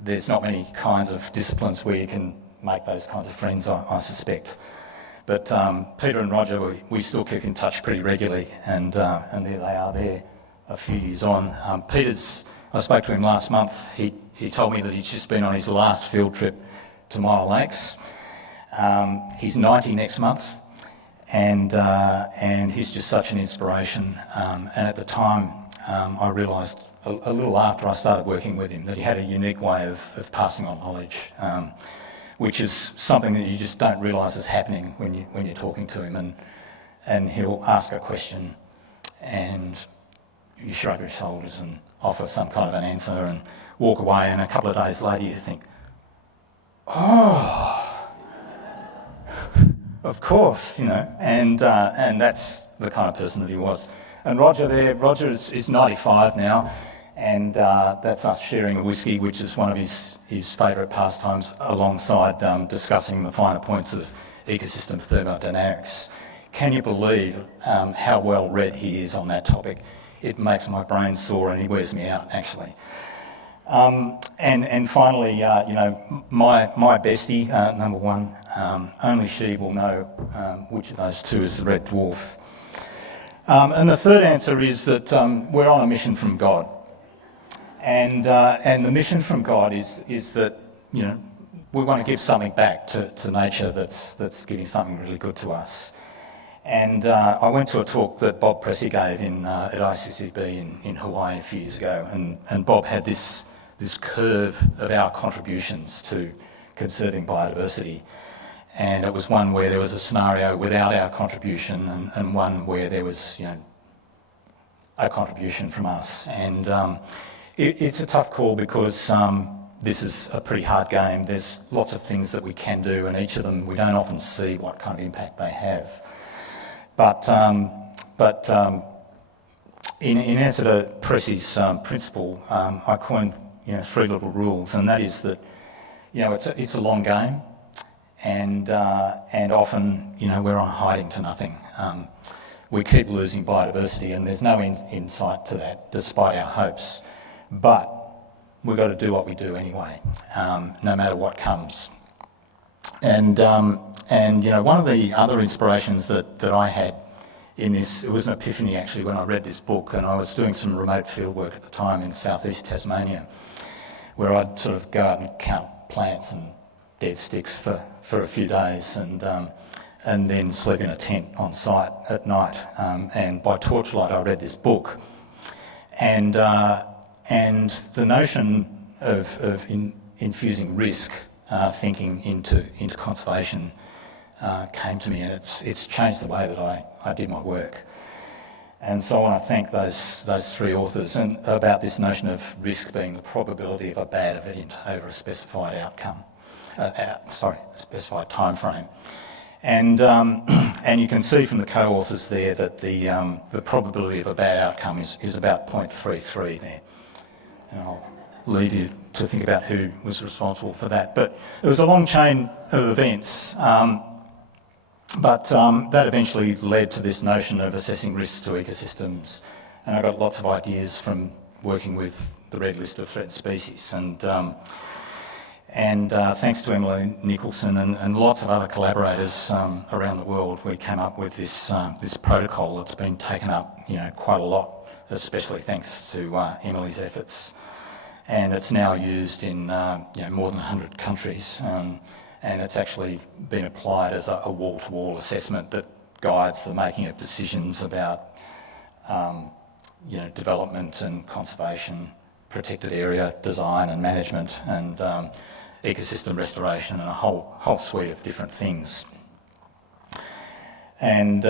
There's not many kinds of disciplines where you can make those kinds of friends, I suspect. But Peter and Roger, we still keep in touch pretty regularly, and there they are there a few years on. I spoke to him last month. He told me that he's just been on his last field trip to Mile Lakes. He's 90 next month, and he's just such an inspiration. And at the time, I realised a little after I started working with him that he had a unique way of passing on knowledge. Which is something that you just don't realise is happening when you're talking to him, and he'll ask a question and you shrug your shoulders and offer some kind of an answer and walk away, and a couple of days later you think, of course, and that's the kind of person that he was. And Roger is 95 now, and that's us sharing a whiskey, which is one of his favourite pastimes, alongside discussing the finer points of ecosystem thermodynamics. Can you believe how well read he is on that topic? It makes my brain sore and he wears me out, actually. And finally, my bestie, number one, only she will know which of those two is the red dwarf. And the third answer is that we're on a mission from God. And the mission from God is that, we want to give something back to nature that's giving something really good to us. And I went to a talk that Bob Pressey gave at ICCB in Hawaii a few years ago, and Bob had this curve of our contributions to conserving biodiversity. And it was one where there was a scenario without our contribution and one where there was, a contribution from us. And it's a tough call because this is a pretty hard game. There's lots of things that we can do, and each of them we don't often see what kind of impact they have. But in answer to Pressey's principle, I coined 3 little rules, and that is that it's a long game, and often we're on hiding to nothing. We keep losing biodiversity, and there's no insight to that, despite our hopes. But we've got to do what we do anyway, no matter what comes. And one of the other inspirations that I had in this, it was an epiphany actually when I read this book, and I was doing some remote field work at the time in southeast Tasmania, where I'd sort of go out and count plants and dead sticks for a few days, and then sleep in a tent on site at night. And by torchlight, I read this book, and the notion of infusing risk thinking into conservation came to me, and it's changed the way that I did my work. And so I want to thank those three authors and about this notion of risk being the probability of a bad event over a specified outcome, specified time frame. And you can see from the co-authors there that the probability of a bad outcome is about 0.33 there. And I'll leave you to think about who was responsible for that. But it was a long chain of events. But that eventually led to this notion of assessing risks to ecosystems, and I got lots of ideas from working with the Red List of Threatened Species, and thanks to Emily Nicholson and lots of other collaborators around the world, we came up with this protocol that's been taken up, quite a lot, especially thanks to Emily's efforts, and it's now used in more than 100 countries. And it's actually been applied as a wall-to-wall assessment that guides the making of decisions about, development and conservation, protected area design and management, and ecosystem restoration, and a whole suite of different things. And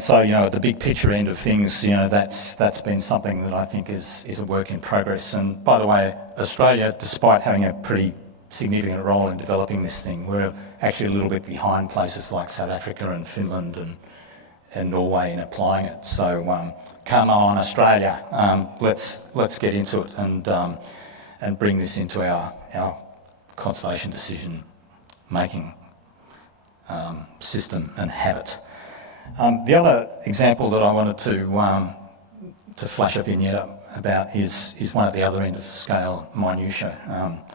so, at the big picture end of things, that's been something that I think is a work in progress. And by the way, Australia, despite having a pretty significant role in developing this thing, we're actually a little bit behind places like South Africa and Finland and Norway in applying it. So come on, Australia, let's get into it and bring this into our conservation decision making system and habit. The other example that I wanted to flash a vignette about is one at the other end of the scale, minutiae.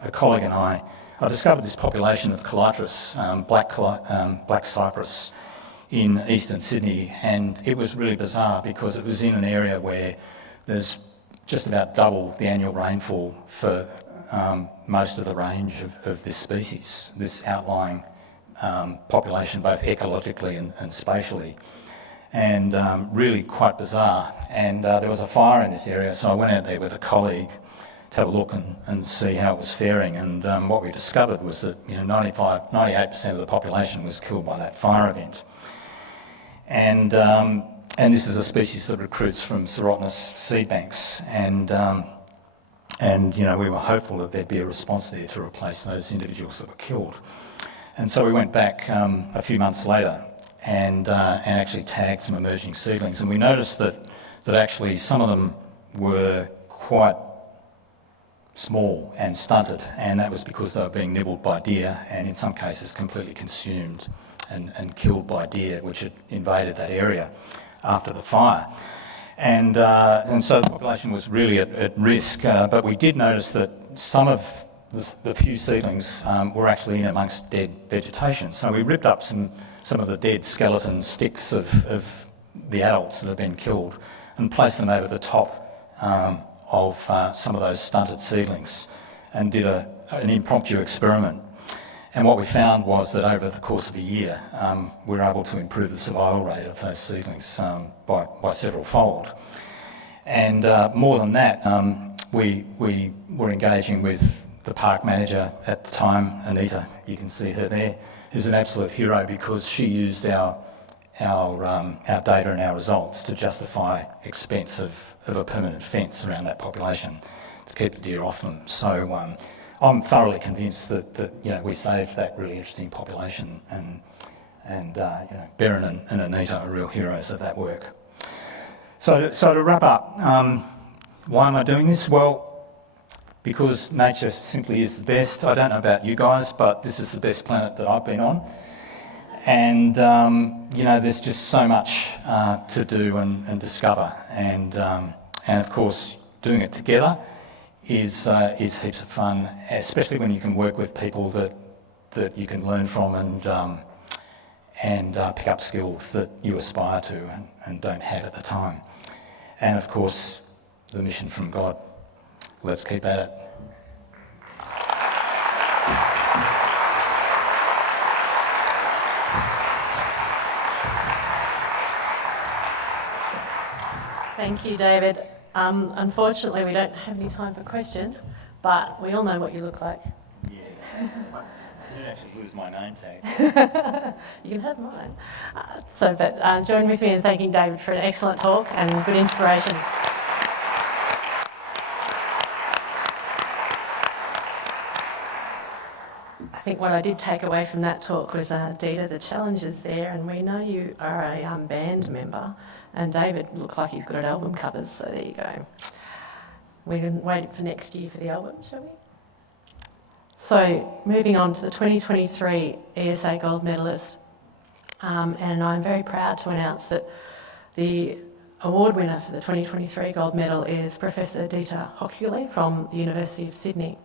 A colleague and I discovered this population of calitris, black cypress, in eastern Sydney, and it was really bizarre because it was in an area where there's just about double the annual rainfall for most of the range of this species, this outlying population, both ecologically and spatially. And really quite bizarre. And there was a fire in this area, so I went out there with a colleague to have a look and see how it was faring. And what we discovered was that 98% of the population was killed by that fire event. And this is a species that recruits from serotinous seed banks. And we were hopeful that there'd be a response there to replace those individuals that were killed. And so we went back a few months later and actually tagged some emerging seedlings, and we noticed that actually some of them were quite small and stunted, and that was because they were being nibbled by deer, and in some cases completely consumed and killed by deer, which had invaded that area after the fire. And so the population was really at risk, but we did notice that some of the few seedlings were actually in amongst dead vegetation. So we ripped up some of the dead skeleton sticks of the adults that had been killed and placed them over the top of some of those stunted seedlings and did an impromptu experiment. And what we found was that over the course of a year, we were able to improve the survival rate of those seedlings by several fold. And more than that, we were engaging with the park manager at the time, Anita, you can see her there, who's an absolute hero because she used our data and our results to justify expense of a permanent fence around that population to keep the deer off them. So I'm thoroughly convinced that we saved that really interesting population, and Berin and Anita are real heroes of that work. So to wrap up, why am I doing this? Well, because nature simply is the best. I don't know about you guys, but this is the best planet that I've been on. And, there's just so much to do and discover. And of course, doing it together is heaps of fun, especially when you can work with people that you can learn from and pick up skills that you aspire to and don't have at the time. And of course, the mission from God. Let's keep at it. Thank you, David. Unfortunately, we don't have any time for questions, but we all know what you look like. Yeah, I didn't actually lose my name tag. You can have mine. Join with me in thanking David for an excellent talk and good inspiration. I think what I did take away from that talk was, Dita, the challenge is there, and we know you are a band member, and David looks like he's good at album covers, so there you go. We can wait for next year for the album, shall we? So, moving on to the 2023 ESA Gold Medalist, and I'm very proud to announce that the award winner for the 2023 Gold Medal is Professor Dita Hochuli from the University of Sydney.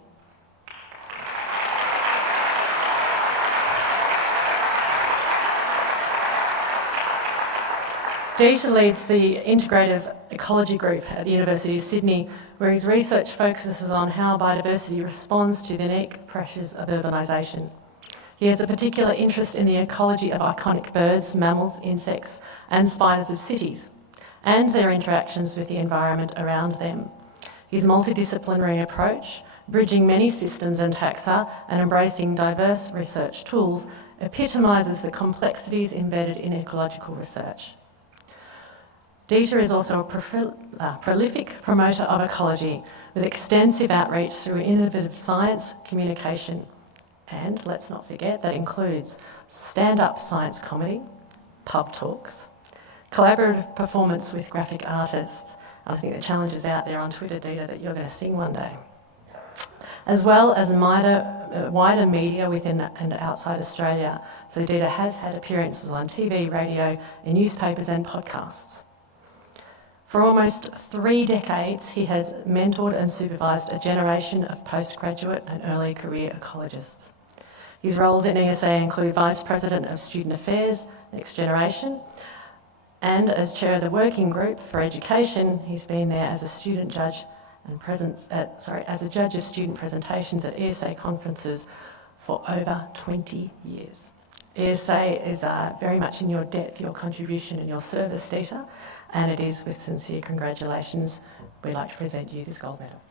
Dita leads the Integrative Ecology Group at the University of Sydney, where his research focuses on how biodiversity responds to the unique pressures of urbanisation. He has a particular interest in the ecology of iconic birds, mammals, insects, and spiders of cities, and their interactions with the environment around them. His multidisciplinary approach, bridging many systems and taxa and embracing diverse research tools, epitomises the complexities embedded in ecological research. Dita is also a prolific promoter of ecology with extensive outreach through innovative science communication. And let's not forget, that includes stand-up science comedy, pub talks, collaborative performance with graphic artists. And I think the challenge is out there on Twitter, Dita, that you're going to sing one day. As well as wider media within and outside Australia. So Dita has had appearances on TV, radio, in newspapers and podcasts. For almost 3 decades, he has mentored and supervised a generation of postgraduate and early career ecologists. His roles in ESA include Vice President of Student Affairs, Next Generation, and as Chair of the Working Group for Education, he's been there as a student judge and as a judge of student presentations at ESA conferences for over 20 years. ESA is very much in your debt for your contribution and your service, Dita, and it is with sincere congratulations we'd like to present you this gold medal.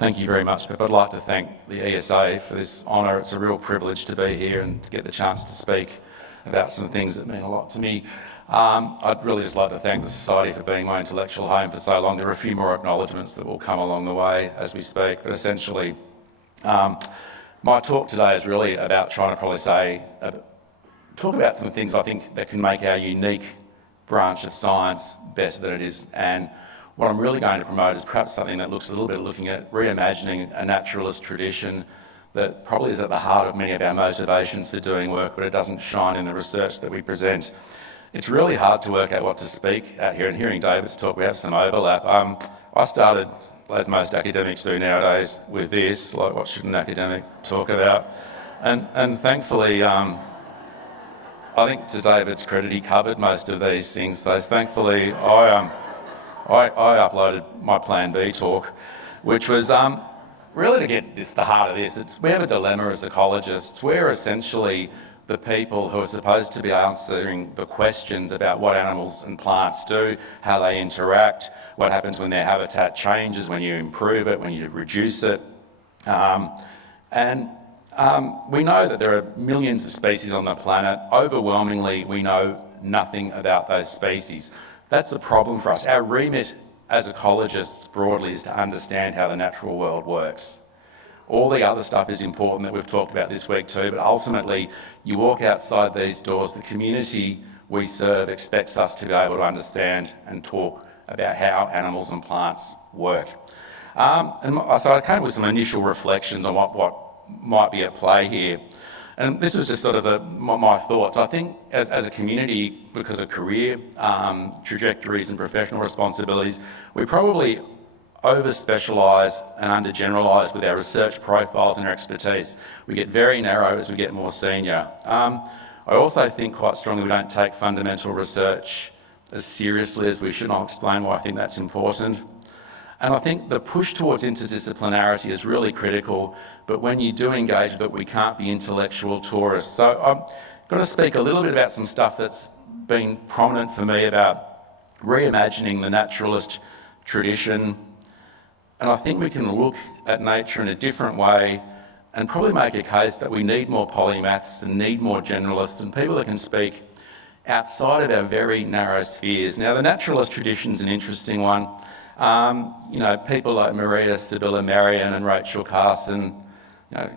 Thank you very much, Pip. I'd like to thank the ESA for this honour. It's a real privilege to be here and to get the chance to speak about some things that mean a lot to me. I'd really just like to thank the Society for being my intellectual home for so long. There are a few more acknowledgements that will come along the way as we speak, but essentially my talk today is really about trying to probably talk about some things I think that can make our unique branch of science better than it is. And what I'm really going to promote is perhaps something that looks a little bit looking at reimagining a naturalist tradition that probably is at the heart of many of our motivations for doing work, but it doesn't shine in the research that we present. It's really hard to work out what to speak out here, and hearing David's talk, we have some overlap. I started, as most academics do nowadays, with this, like what should an academic talk about? And thankfully, I think to David's credit, he covered most of these things. So thankfully, I uploaded my Plan B talk, which was really to get to the heart of this. We have a dilemma as ecologists. We're essentially the people who are supposed to be answering the questions about what animals and plants do, how they interact, what happens when their habitat changes, when you improve it, when you reduce it. We know that there are millions of species on the planet. Overwhelmingly, we know nothing about those species. That's the problem for us. Our remit as ecologists broadly is to understand how the natural world works. All the other stuff is important that we've talked about this week too, but ultimately you walk outside these doors, the community we serve expects us to be able to understand and talk about how animals and plants work. So I came with some initial reflections on what might be at play here. And this was just sort of my thoughts. I think as a community, because of career trajectories and professional responsibilities, we probably over-specialise and under-generalise with our research profiles and our expertise. We get very narrow as we get more senior. I also think quite strongly we don't take fundamental research as seriously as we should. I'll explain why I think that's important. And I think the push towards interdisciplinarity is really critical, but when you do engage with it, we can't be intellectual tourists. So I'm going to speak a little bit about some stuff that's been prominent for me about reimagining the naturalist tradition. And I think we can look at nature in a different way and probably make a case that we need more polymaths and need more generalists and people that can speak outside of our very narrow spheres. Now, the naturalist tradition is an interesting one. People like Maria, Sibylla Marion and Rachel Carson,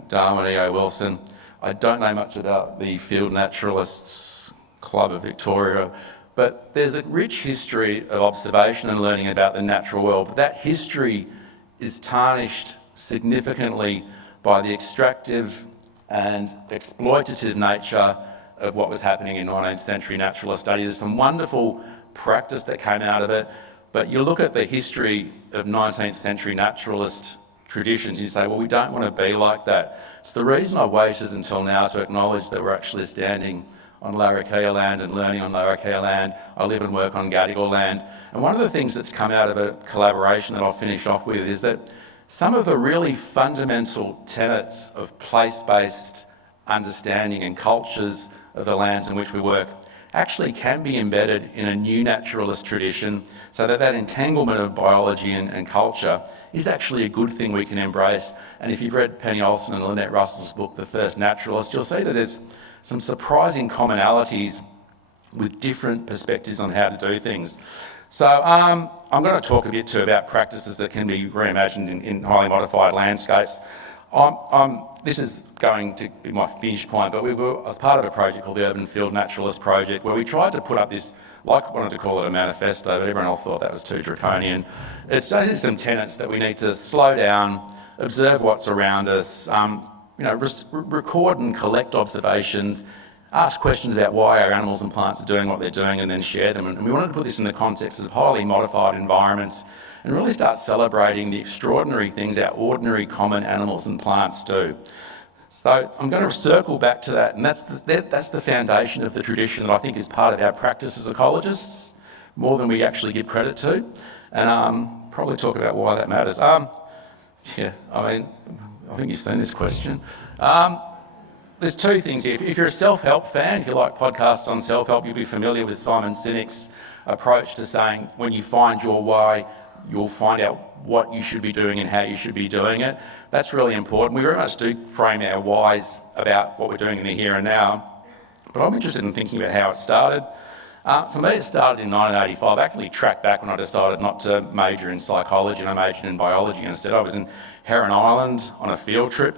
Darwin E.O. Wilson. I don't know much about the Field Naturalists Club of Victoria, but there's a rich history of observation and learning about the natural world. But that history is tarnished significantly by the extractive and exploitative nature of what was happening in 19th century naturalist study. There's some wonderful practice that came out of it, but you look at the history of 19th century naturalist traditions, you say, well, we don't want to be like that. It's the reason I waited until now to acknowledge that we're actually standing on Larrakia land and learning on Larrakia land. I live and work on Gadigal land. And one of the things that's come out of a collaboration that I'll finish off with is that some of the really fundamental tenets of place-based understanding and cultures of the lands in which we work actually can be embedded in a new naturalist tradition, so that entanglement of biology and culture is actually a good thing we can embrace. And if you've read Penny Olsen and Lynette Russell's book, The First Naturalist, you'll see that there's some surprising commonalities with different perspectives on how to do things. So I'm going to talk a bit too about practices that can be reimagined in highly modified landscapes. This is going to be my finish point, but we were as part of a project called the Urban Field Naturalist Project, where we tried to put up this, wanted to call it a manifesto, but everyone else thought that was too draconian. It's just some tenets that we need to slow down, observe what's around us, record and collect observations, ask questions about why our animals and plants are doing what they're doing, and then share them. And we wanted to put this in the context of highly modified environments and really start celebrating the extraordinary things our ordinary common animals and plants do. So I'm going to circle back to that, and that's the foundation of the tradition that I think is part of our practice as ecologists, more than we actually give credit to, and probably talk about why that matters. I think you've seen this question. There's two things here. If you're a self-help fan, if you like podcasts on self-help, you'll be familiar with Simon Sinek's approach to saying when you find your why, you'll find out what you should be doing and how you should be doing it. That's really important. We very much do frame our whys about what we're doing in the here and now, but I'm interested in thinking about how it started. For me, it started in 1985. I actually tracked back when I decided not to major in psychology and I majored in biology instead. I was in Heron Island on a field trip.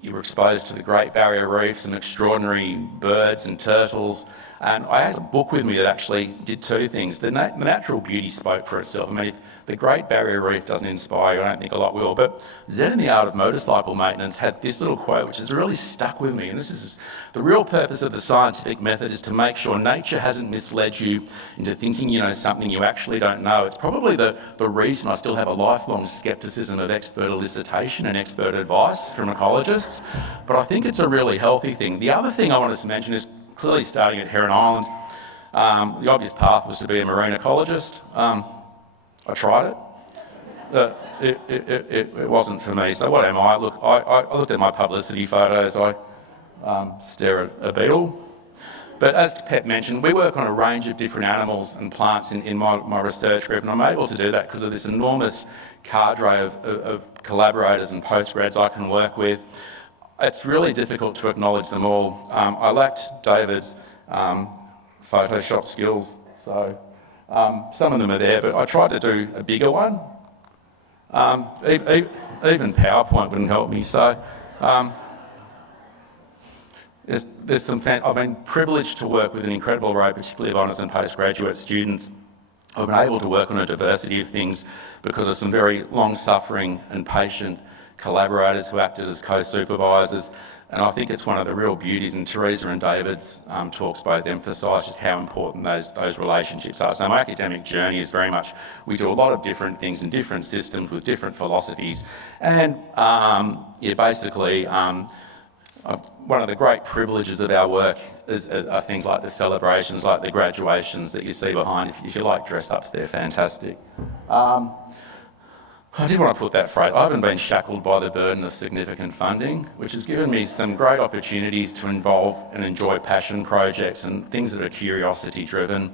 You were exposed to the Great Barrier Reef, some extraordinary birds and turtles. And I had a book with me that actually did two things. The natural beauty spoke for itself. I mean, if the Great Barrier Reef doesn't inspire you, I don't think a lot will. But Zen in the Art of Motorcycle Maintenance had this little quote, which has really stuck with me. And this is the real purpose of the scientific method is to make sure nature hasn't misled you into thinking you know something you actually don't know. It's probably the reason I still have a lifelong scepticism of expert elicitation and expert advice from ecologists. But I think it's a really healthy thing. The other thing I wanted to mention is clearly starting at Heron Island, the obvious path was to be a marine ecologist. I tried it. It wasn't for me. So what am I? Look, I looked at my publicity photos. I stare at a beetle. But as Pep mentioned, we work on a range of different animals and plants in my research group, and I'm able to do that because of this enormous cadre of collaborators and postgrads I can work with. It's really difficult to acknowledge them all. I lacked David's Photoshop skills, so some of them are there, but I tried to do a bigger one. Even PowerPoint wouldn't help me, so there's some I've been privileged to work with an incredible array, particularly of honours and postgraduate students. I've been able to work on a diversity of things because of some very long-suffering and patient collaborators who acted as co-supervisors. And I think it's one of the real beauties, and Teresa and David's talks both emphasise just how important those relationships are. So my academic journey is very much, we do a lot of different things in different systems with different philosophies. And basically, one of the great privileges of our work are things like the celebrations, like the graduations that you see behind. If you like dress-ups, they're fantastic. I did want to put that phrase. I haven't been shackled by the burden of significant funding, which has given me some great opportunities to involve and enjoy passion projects and things that are curiosity-driven.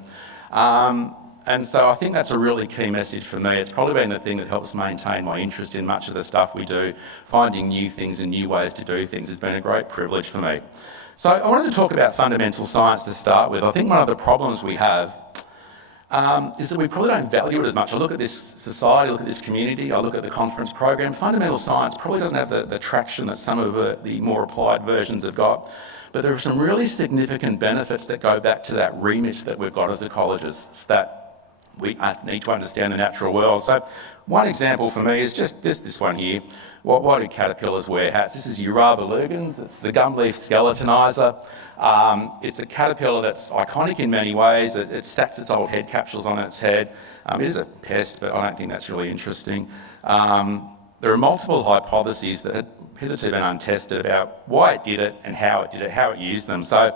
And so I think that's a really key message for me. It's probably been the thing that helps maintain my interest in much of the stuff we do. Finding new things and new ways to do things has been a great privilege for me. So I wanted to talk about fundamental science to start with. I think one of the problems we have is that we probably don't value it as much. I look at this society, I look at this community, I look at the conference program. Fundamental science probably doesn't have the traction that some of the more applied versions have got. But there are some really significant benefits that go back to that remit that we've got as ecologists, that we need to understand the natural world. So one example for me is just this one here. Why do caterpillars wear hats? This is Euraba lugens. It's the gumleaf skeletonizer. It's a caterpillar that's iconic in many ways. It stacks its old head capsules on its head. It is a pest, but I don't think that's really interesting. There are multiple hypotheses that had hitherto been untested about why it did it and how it did it, how it used them. So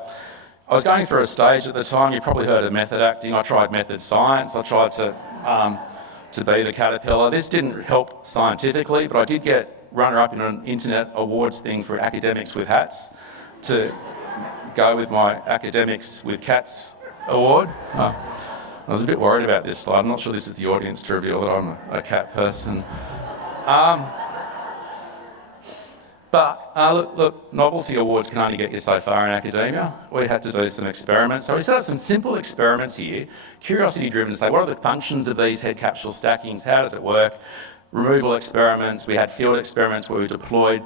I was going through a stage at the time. You probably heard of method acting. I tried method science. I tried to be the caterpillar. This didn't help scientifically, but I did get runner-up in an internet awards thing for academics with hats to go with my academics with cats award. I was a bit worried about this slide. I'm not sure this is the audience to reveal that I'm a cat person. But look, novelty awards can only get you so far in academia. We had to do some experiments. So we set up some simple experiments here, curiosity-driven, to say what are the functions of these head capsule stackings, how does it work? Removal experiments. We had field experiments where we deployed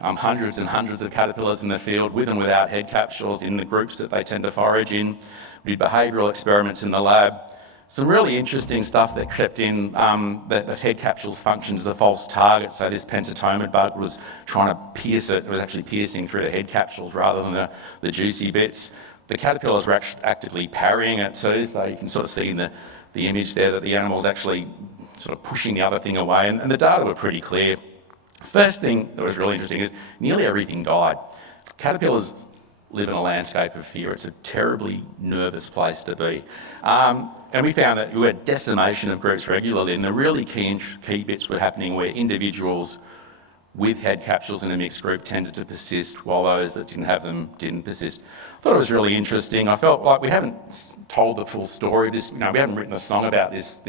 hundreds and hundreds of caterpillars in the field with and without head capsules in the groups that they tend to forage in. We did behavioural experiments in the lab. Some really interesting stuff that crept in, that head capsules functioned as a false target. So this pentatomid bug was trying to pierce it. It was actually piercing through the head capsules rather than the juicy bits. The caterpillars were actually actively parrying it too. So you can sort of see in the image there that the animal's actually sort of pushing the other thing away. And the data were pretty clear. First thing that was really interesting is nearly everything died. Caterpillars live in a landscape of fear. It's a terribly nervous place to be. And we found that we had decimation of groups regularly, and the really key bits were happening where individuals with head capsules in a mixed group tended to persist, while those that didn't have them didn't persist. I thought it was really interesting. I felt like we haven't told the full story of this. We haven't written a song about this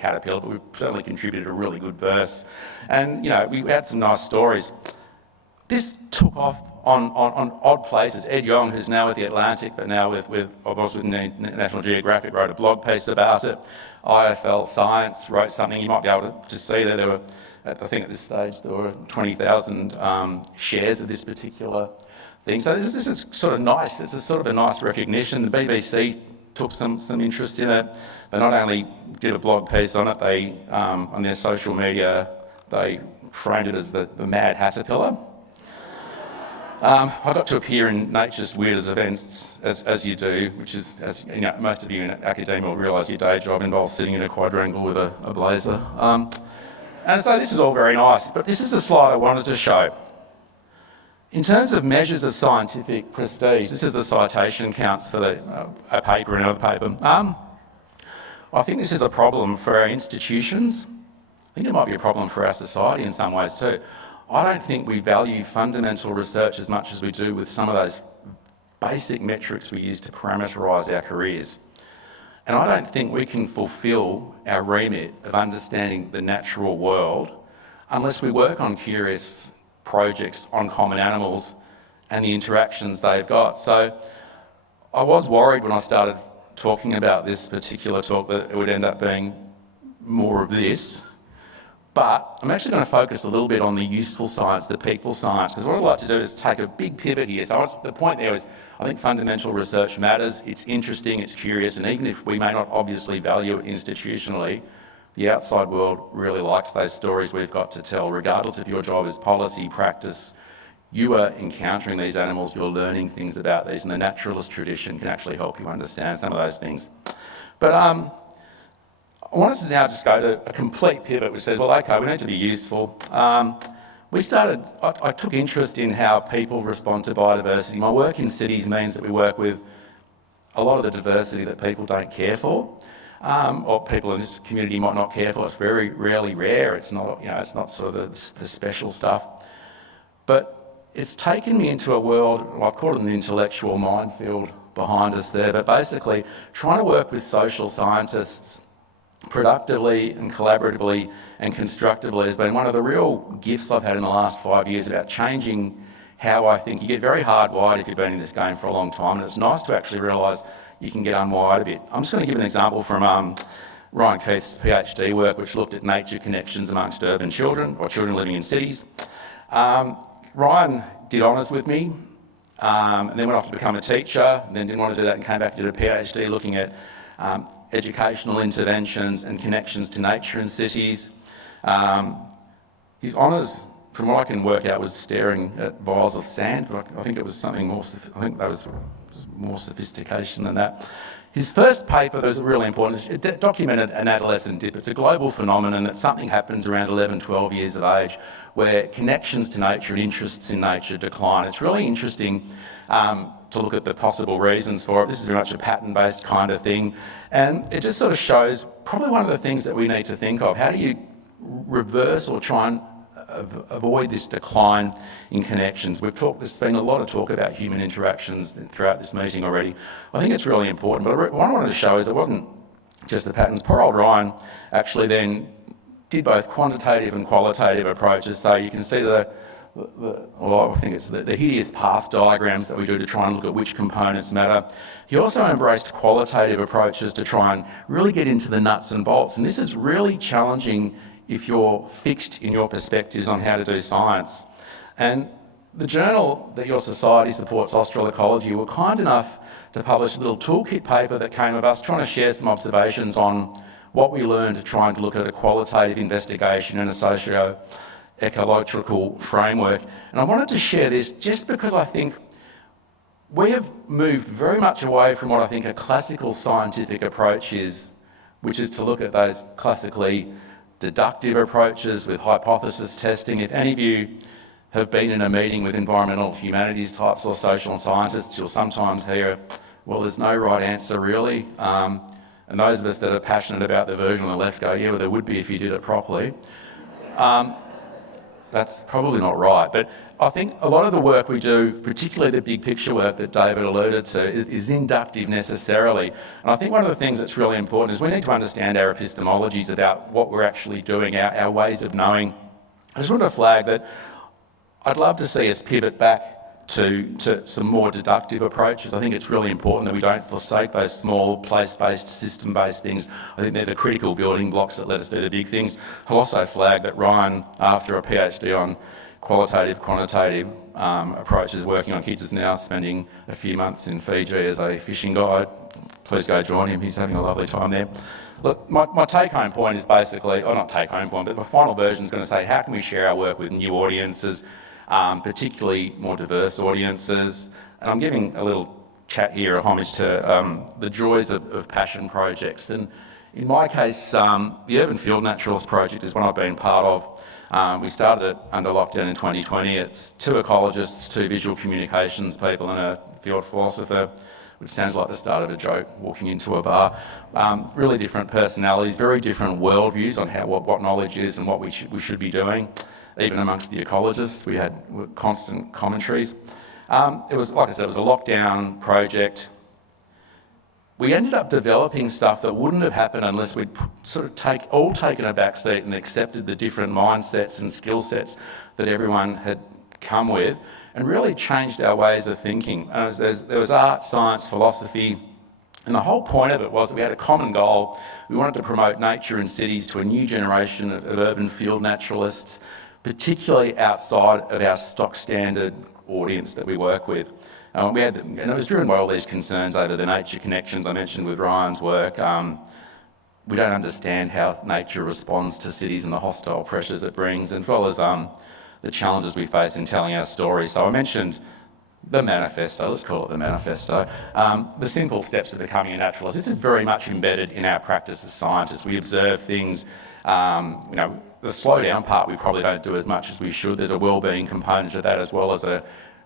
caterpillar, but we've certainly contributed a really good verse. And we had some nice stories. This took off on odd places. Ed Yong, who's now with The Atlantic, but now with National Geographic, wrote a blog piece about it. IFL Science wrote something. You might be able to see that there were, I think at this stage, there were 20,000 shares of this particular thing. So this is sort of nice. It's a sort of a nice recognition. The BBC took some interest in it. They not only did a blog piece on it, they on their social media, they framed it as the mad caterpillar. I got to appear in Nature's Weirdest events, as you do, which is, as most of you in academia will realise, your day job involves sitting in a quadrangle with a blazer. And so this is all very nice, but this is the slide I wanted to show. In terms of measures of scientific prestige, this is the citation counts for a paper and another paper. I think this is a problem for our institutions. I think it might be a problem for our society in some ways too. I don't think we value fundamental research as much as we do with some of those basic metrics we use to parameterise our careers. And I don't think we can fulfil our remit of understanding the natural world unless we work on curious projects on common animals and the interactions they've got. So I was worried when I started talking about this particular talk that it would end up being more of this. But I'm actually going to focus a little bit on the useful science, the people science, because what I'd like to do is take a big pivot here. So the point there is, I think fundamental research matters. It's interesting, it's curious, and even if we may not obviously value it institutionally, the outside world really likes those stories we've got to tell, regardless if your job is policy, practice, you are encountering these animals, you're learning things about these, and the naturalist tradition can actually help you understand some of those things. But I wanted to now just go to a complete pivot, which says, well, okay, we need to be useful. I took interest in how people respond to biodiversity. My work in cities means that we work with a lot of the diversity that people don't care for, or people in this community might not care for. It's very rarely rare. It's not, it's not sort of the special stuff. But it's taken me into a world, I've called it an intellectual minefield behind us there, but basically trying to work with social scientists productively and collaboratively and constructively has been one of the real gifts I've had in the last 5 years about changing how I think. You get very hardwired if you've been in this game for a long time, and it's nice to actually realise you can get unwired a bit. I'm just going to give an example from Ryan Keith's PhD work, which looked at nature connections amongst urban children or children living in cities. Ryan did honours with me and then went off to become a teacher, and then didn't want to do that and came back and did a PhD looking at educational interventions and connections to nature in cities. His honours, from what I can work out, was staring at vials of sand, but I think it was something more, I think that was more sophistication than that. His first paper that was really important, it documented an adolescent dip. It's a global phenomenon that something happens around 11, 12 years of age where connections to nature and interests in nature decline. It's really interesting to look at the possible reasons for it. This is very much a pattern-based kind of thing. And it just sort of shows probably one of the things that we need to think of. How do you reverse or try and avoid this decline in connections? There's been a lot of talk about human interactions throughout this meeting already. I think it's really important, but what I wanted to show is it wasn't just the patterns. Poor old Ryan actually then did both quantitative and qualitative approaches. So you can see I think it's the hideous path diagrams that we do to try and look at which components matter. He also embraced qualitative approaches to try and really get into the nuts and bolts. And this is really challenging if you're fixed in your perspectives on how to do science. And the journal that your society supports, Austral Ecology, were kind enough to publish a little toolkit paper that came of us trying to share some observations on what we learned trying to look at a qualitative investigation and a socio-ecological framework. And I wanted to share this just because I think we have moved very much away from what I think a classical scientific approach is, which is to look at those classically deductive approaches with hypothesis testing. If any of you have been in a meeting with environmental humanities types or social scientists, you'll sometimes hear, well, there's no right answer really. And those of us that are passionate about the version on the left go, yeah, well, there would be if you did it properly. That's probably not right. But I think a lot of the work we do, particularly the big picture work that David alluded to, is inductive necessarily. And I think one of the things that's really important is we need to understand our epistemologies about what we're actually doing, our ways of knowing. I just want to flag that I'd love to see us pivot back to some more deductive approaches. I think it's really important that we don't forsake those small place-based, system-based things. I think they're the critical building blocks that let us do the big things. I'll also flag that Ryan, after a PhD on qualitative, quantitative approaches, working on kids, is now spending a few months in Fiji as a fishing guide. Please go join him, he's having a lovely time there. Look, my take-home point is basically, or not take-home point, but my final version is going to say, how can we share our work with new audiences, particularly more diverse audiences? And I'm giving a little chat here, a homage to the joys of passion projects. And in my case, the Urban Field Naturalist project is one I've been part of. We started it under lockdown in 2020. It's 2 ecologists, 2 visual communications people and a field philosopher, which sounds like the start of a joke, walking into a bar. Really different personalities, very different worldviews on what knowledge is and what we should be doing. Even amongst the ecologists, we had constant commentaries. It was, like I said, it was a lockdown project. We ended up developing stuff that wouldn't have happened unless we'd sort of taken a back seat and accepted the different mindsets and skill sets that everyone had come with, and really changed our ways of thinking. There was art, science, philosophy, and the whole point of it was that we had a common goal. We wanted to promote nature in cities to a new generation of urban field naturalists, particularly outside of our stock standard audience that we work with. And it was driven by all these concerns over the nature connections I mentioned with Ryan's work. We don't understand how nature responds to cities and the hostile pressures it brings, as well as the the challenges we face in telling our story. So I mentioned the manifesto, let's call it the manifesto, the simple steps to becoming a naturalist. This is very much embedded in our practice as scientists. We observe things, the slow down part we probably don't do as much as we should. There's a wellbeing component to that, as well as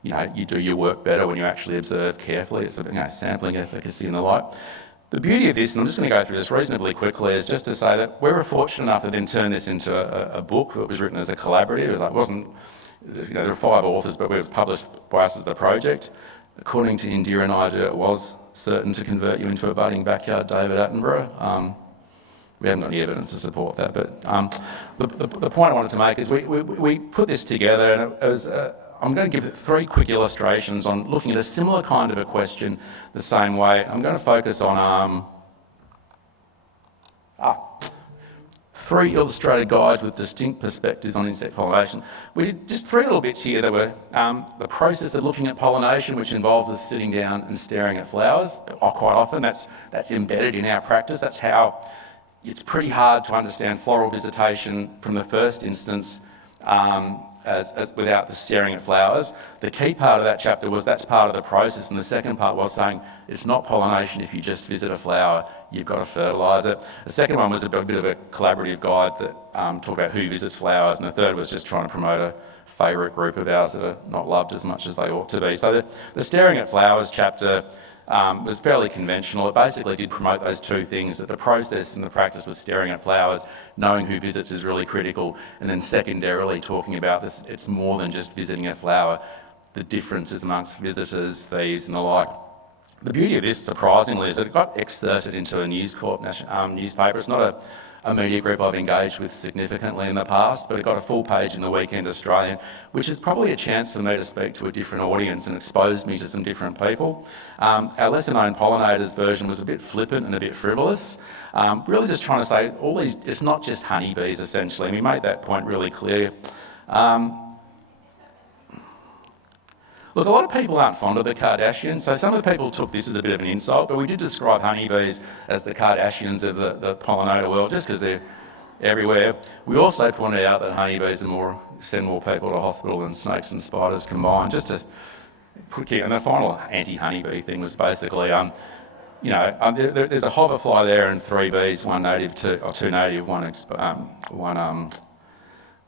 you do your work better when you actually observe carefully. It's sampling efficacy and the like. The beauty of this, and I'm just going to go through this reasonably quickly, is just to say that we were fortunate enough to then turn this into a book that was written as a collaborative. It wasn't, there were 5 authors, but it was published by us as the project. According to Indira and I, it was certain to convert you into a budding backyard David Attenborough. We haven't got any evidence to support that, but the point I wanted to make is we put this together, and it was, I'm going to give 3 quick illustrations on looking at a similar kind of a question the same way. I'm going to focus on 3 illustrated guides with distinct perspectives on insect pollination. We did just 3 little bits here that were the process of looking at pollination, which involves us sitting down and staring at flowers. Quite often that's embedded in our practice. That's how it's pretty hard to understand floral visitation from the first instance as without the staring at flowers. The key part of that chapter was that's part of the process, and the second part was saying it's not pollination if you just visit a flower, you've got to fertilise it. The second one was a bit of a collaborative guide that talked about who visits flowers, and the third was just trying to promote a favourite group of ours that are not loved as much as they ought to be. So the staring at flowers chapter was fairly conventional. It basically did promote those 2 things, that the process and the practice was staring at flowers, knowing who visits is really critical, and then secondarily talking about this, it's more than just visiting a flower, the differences amongst visitors, thieves and the like. The beauty of this, surprisingly, is that it got excerpted into a News Corp newspaper. It's not a media group I've engaged with significantly in the past, but it got a full page in the Weekend Australian, which is probably a chance for me to speak to a different audience and expose me to some different people. Our lesser known pollinators version was a bit flippant and a bit frivolous, really just trying to say all these, it's not just honeybees essentially, and we made that point really clear. Look, a lot of people aren't fond of the Kardashians, so some of the people took this as a bit of an insult, but we did describe honeybees as the Kardashians of the pollinator world, just because they're everywhere. We also pointed out that honeybees send more people to hospital than snakes and spiders combined, just to put it. And the final anti-honeybee thing was basically, there's a hoverfly there and 3 bees, 2 native,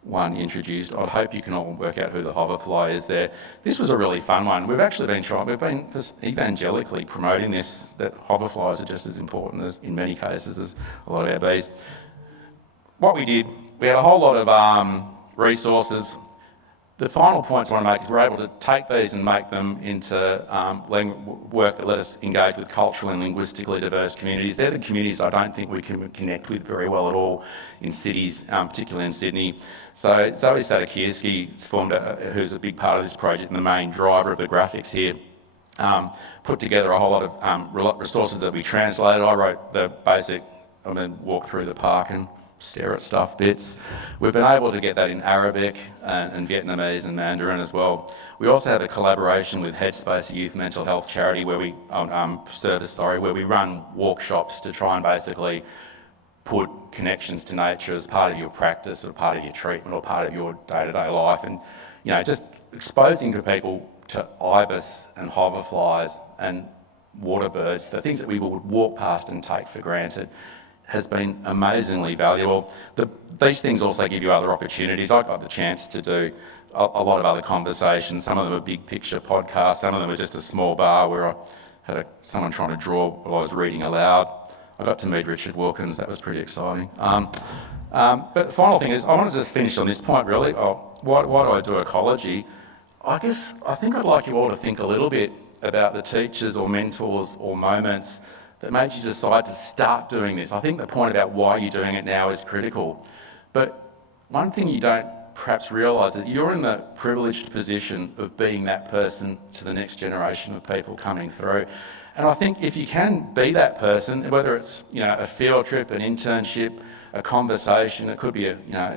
one introduced. I hope you can all work out who the hoverfly is there. This was a really fun one. We've been evangelically promoting this, that hoverflies are just as important in many cases as a lot of our bees. What we did, we had a whole lot of resources. The final points I want to make is we're able to take these and make them into work that let us engage with culturally and linguistically diverse communities. They're the communities I don't think we can connect with very well at all in cities, particularly in Sydney. So Zoe Sadakirski, who's a big part of this project and the main driver of the graphics here, put together a whole lot of resources that we translated. I wrote the basic, walk through the park and stare at stuff bits. We've been able to get that in Arabic and Vietnamese and Mandarin as well. We also have a collaboration with Headspace, a youth mental health charity where we run workshops to try and basically put connections to nature as part of your practice or part of your treatment or part of your day-to-day life, and just exposing to people to ibis and hoverflies and water birds, the things that we would walk past and take for granted, has been amazingly valuable. These things also give you other opportunities. I got the chance to do a lot of other conversations. Some of them are big picture podcasts, some of them are just a small bar where I had someone trying to draw while I was reading aloud. I got to meet Richard Wilkins, that was pretty exciting. But the final thing is, I want to just finish on this point really. Why do I do ecology? I think I'd like you all to think a little bit about the teachers or mentors or moments that made you decide to start doing this. I think the point about why you're doing it now is critical. But one thing you don't perhaps realise is that you're in the privileged position of being that person to the next generation of people coming through. And I think if you can be that person, whether it's a field trip, an internship, a conversation, it could be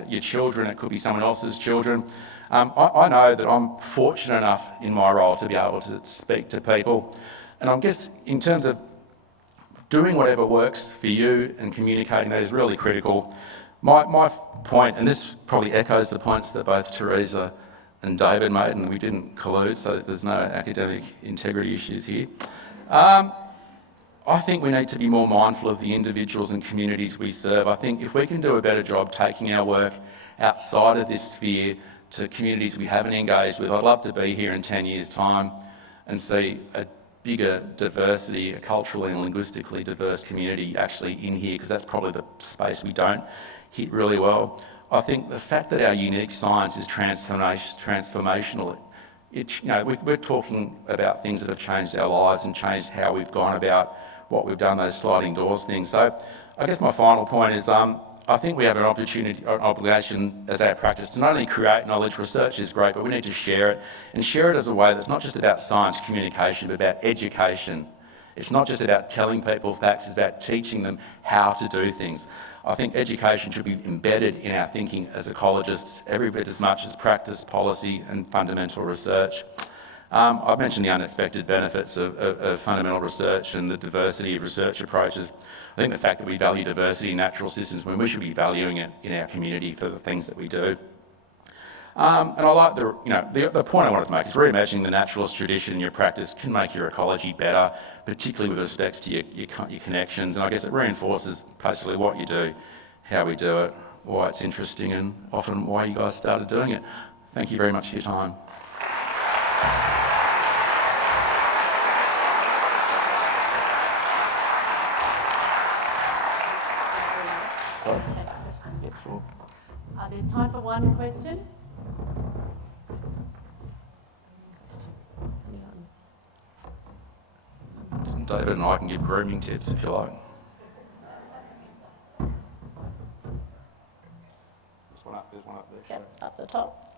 your children, it could be someone else's children. I know that I'm fortunate enough in my role to be able to speak to people. And I guess in terms of doing whatever works for you and communicating that is really critical. My point, and this probably echoes the points that both Teresa and David made, and we didn't collude, so there's no academic integrity issues here. I think we need to be more mindful of the individuals and communities we serve. I think if we can do a better job taking our work outside of this sphere to communities we haven't engaged with, I'd love to be here in 10 years' time and see a bigger diversity, a culturally and linguistically diverse community actually in here, because that's probably the space we don't hit really well. I think the fact that our unique science is transformational, we're talking about things that have changed our lives and changed how we've gone about what we've done, those sliding doors things. So I guess my final point is I think we have an opportunity, or an obligation as our practice to not only create knowledge. Research is great, but we need to share it, and share it as a way that's not just about science communication, but about education. It's not just about telling people facts, it's about teaching them how to do things. I think education should be embedded in our thinking as ecologists every bit as much as practice, policy and fundamental research. I've mentioned the unexpected benefits of fundamental research and the diversity of research approaches. I think the fact that we value diversity in natural systems, when we should be valuing it in our community for the things that we do. And I like the point I wanted to make is reimagining the naturalist tradition in your practice can make your ecology better, particularly with respect to your connections. And I guess it reinforces basically what you do, how we do it, why it's interesting, and often why you guys started doing it. Thank you very much for your time. There's time for one question. David and I can give grooming tips if you like. There's one up there. Yep, up the top.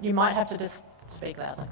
You might have to just speak louder.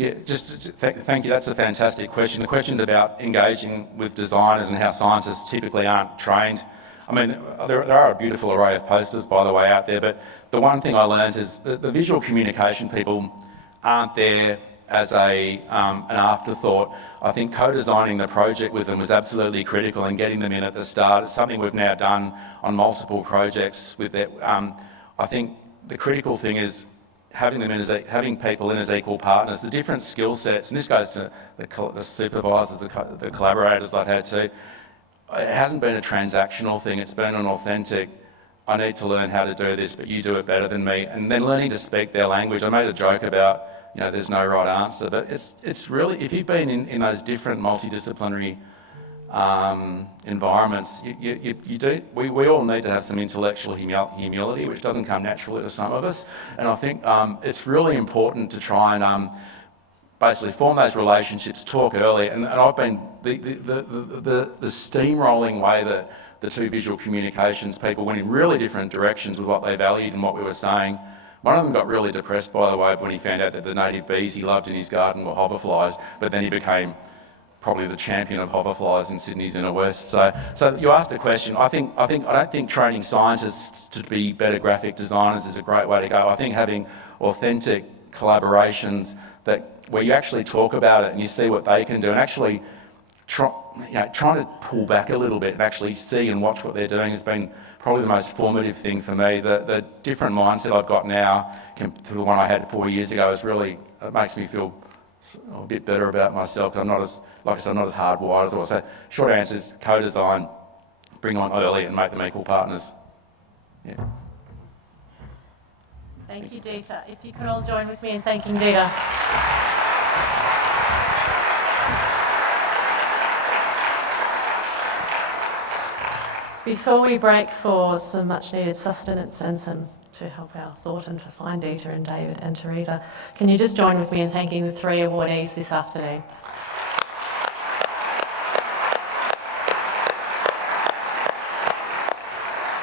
Yeah, thank you. That's a fantastic question. The question's about engaging with designers and how scientists typically aren't trained. I mean, there are a beautiful array of posters, by the way, out there, but the one thing I learned is that the visual communication people aren't there as an afterthought. I think co-designing the project with them was absolutely critical, and getting them in at the start. It's something we've now done on multiple projects with that. I think the critical thing is having people in as equal partners, the different skill sets, and this goes to the supervisors, the collaborators I've had too. It hasn't been a transactional thing, it's been an authentic, I need to learn how to do this, but you do it better than me, and then learning to speak their language. I made a joke about, there's no right answer, but it's really, if you've been in those different multidisciplinary environments, we all need to have some intellectual humility, which doesn't come naturally to some of us. And I think it's really important to try and basically form those relationships, talk early. And I've been the steamrolling way that the two visual communications people went in really different directions with what they valued and what we were saying. One of them got really depressed, by the way, when he found out that the native bees he loved in his garden were hoverflies, but then he became probably the champion of hoverflies in Sydney's inner west. So you asked a question. I don't think training scientists to be better graphic designers is a great way to go. I think having authentic collaborations where you actually talk about it and you see what they can do, and actually trying to pull back a little bit and actually see and watch what they're doing has been probably the most formative thing for me. The different mindset I've got now to the one I had 4 years ago it makes me feel a bit better about myself. I'm not as hardwired as I was. So short answer is co-design, bring on early and make them equal partners. Yeah. Thank you, Dita. If you could all join with me in thanking Dita. Before we break for some much needed sustenance and some to help our thought and to find Dita and David and Teresa, can you just join with me in thanking the three awardees this afternoon?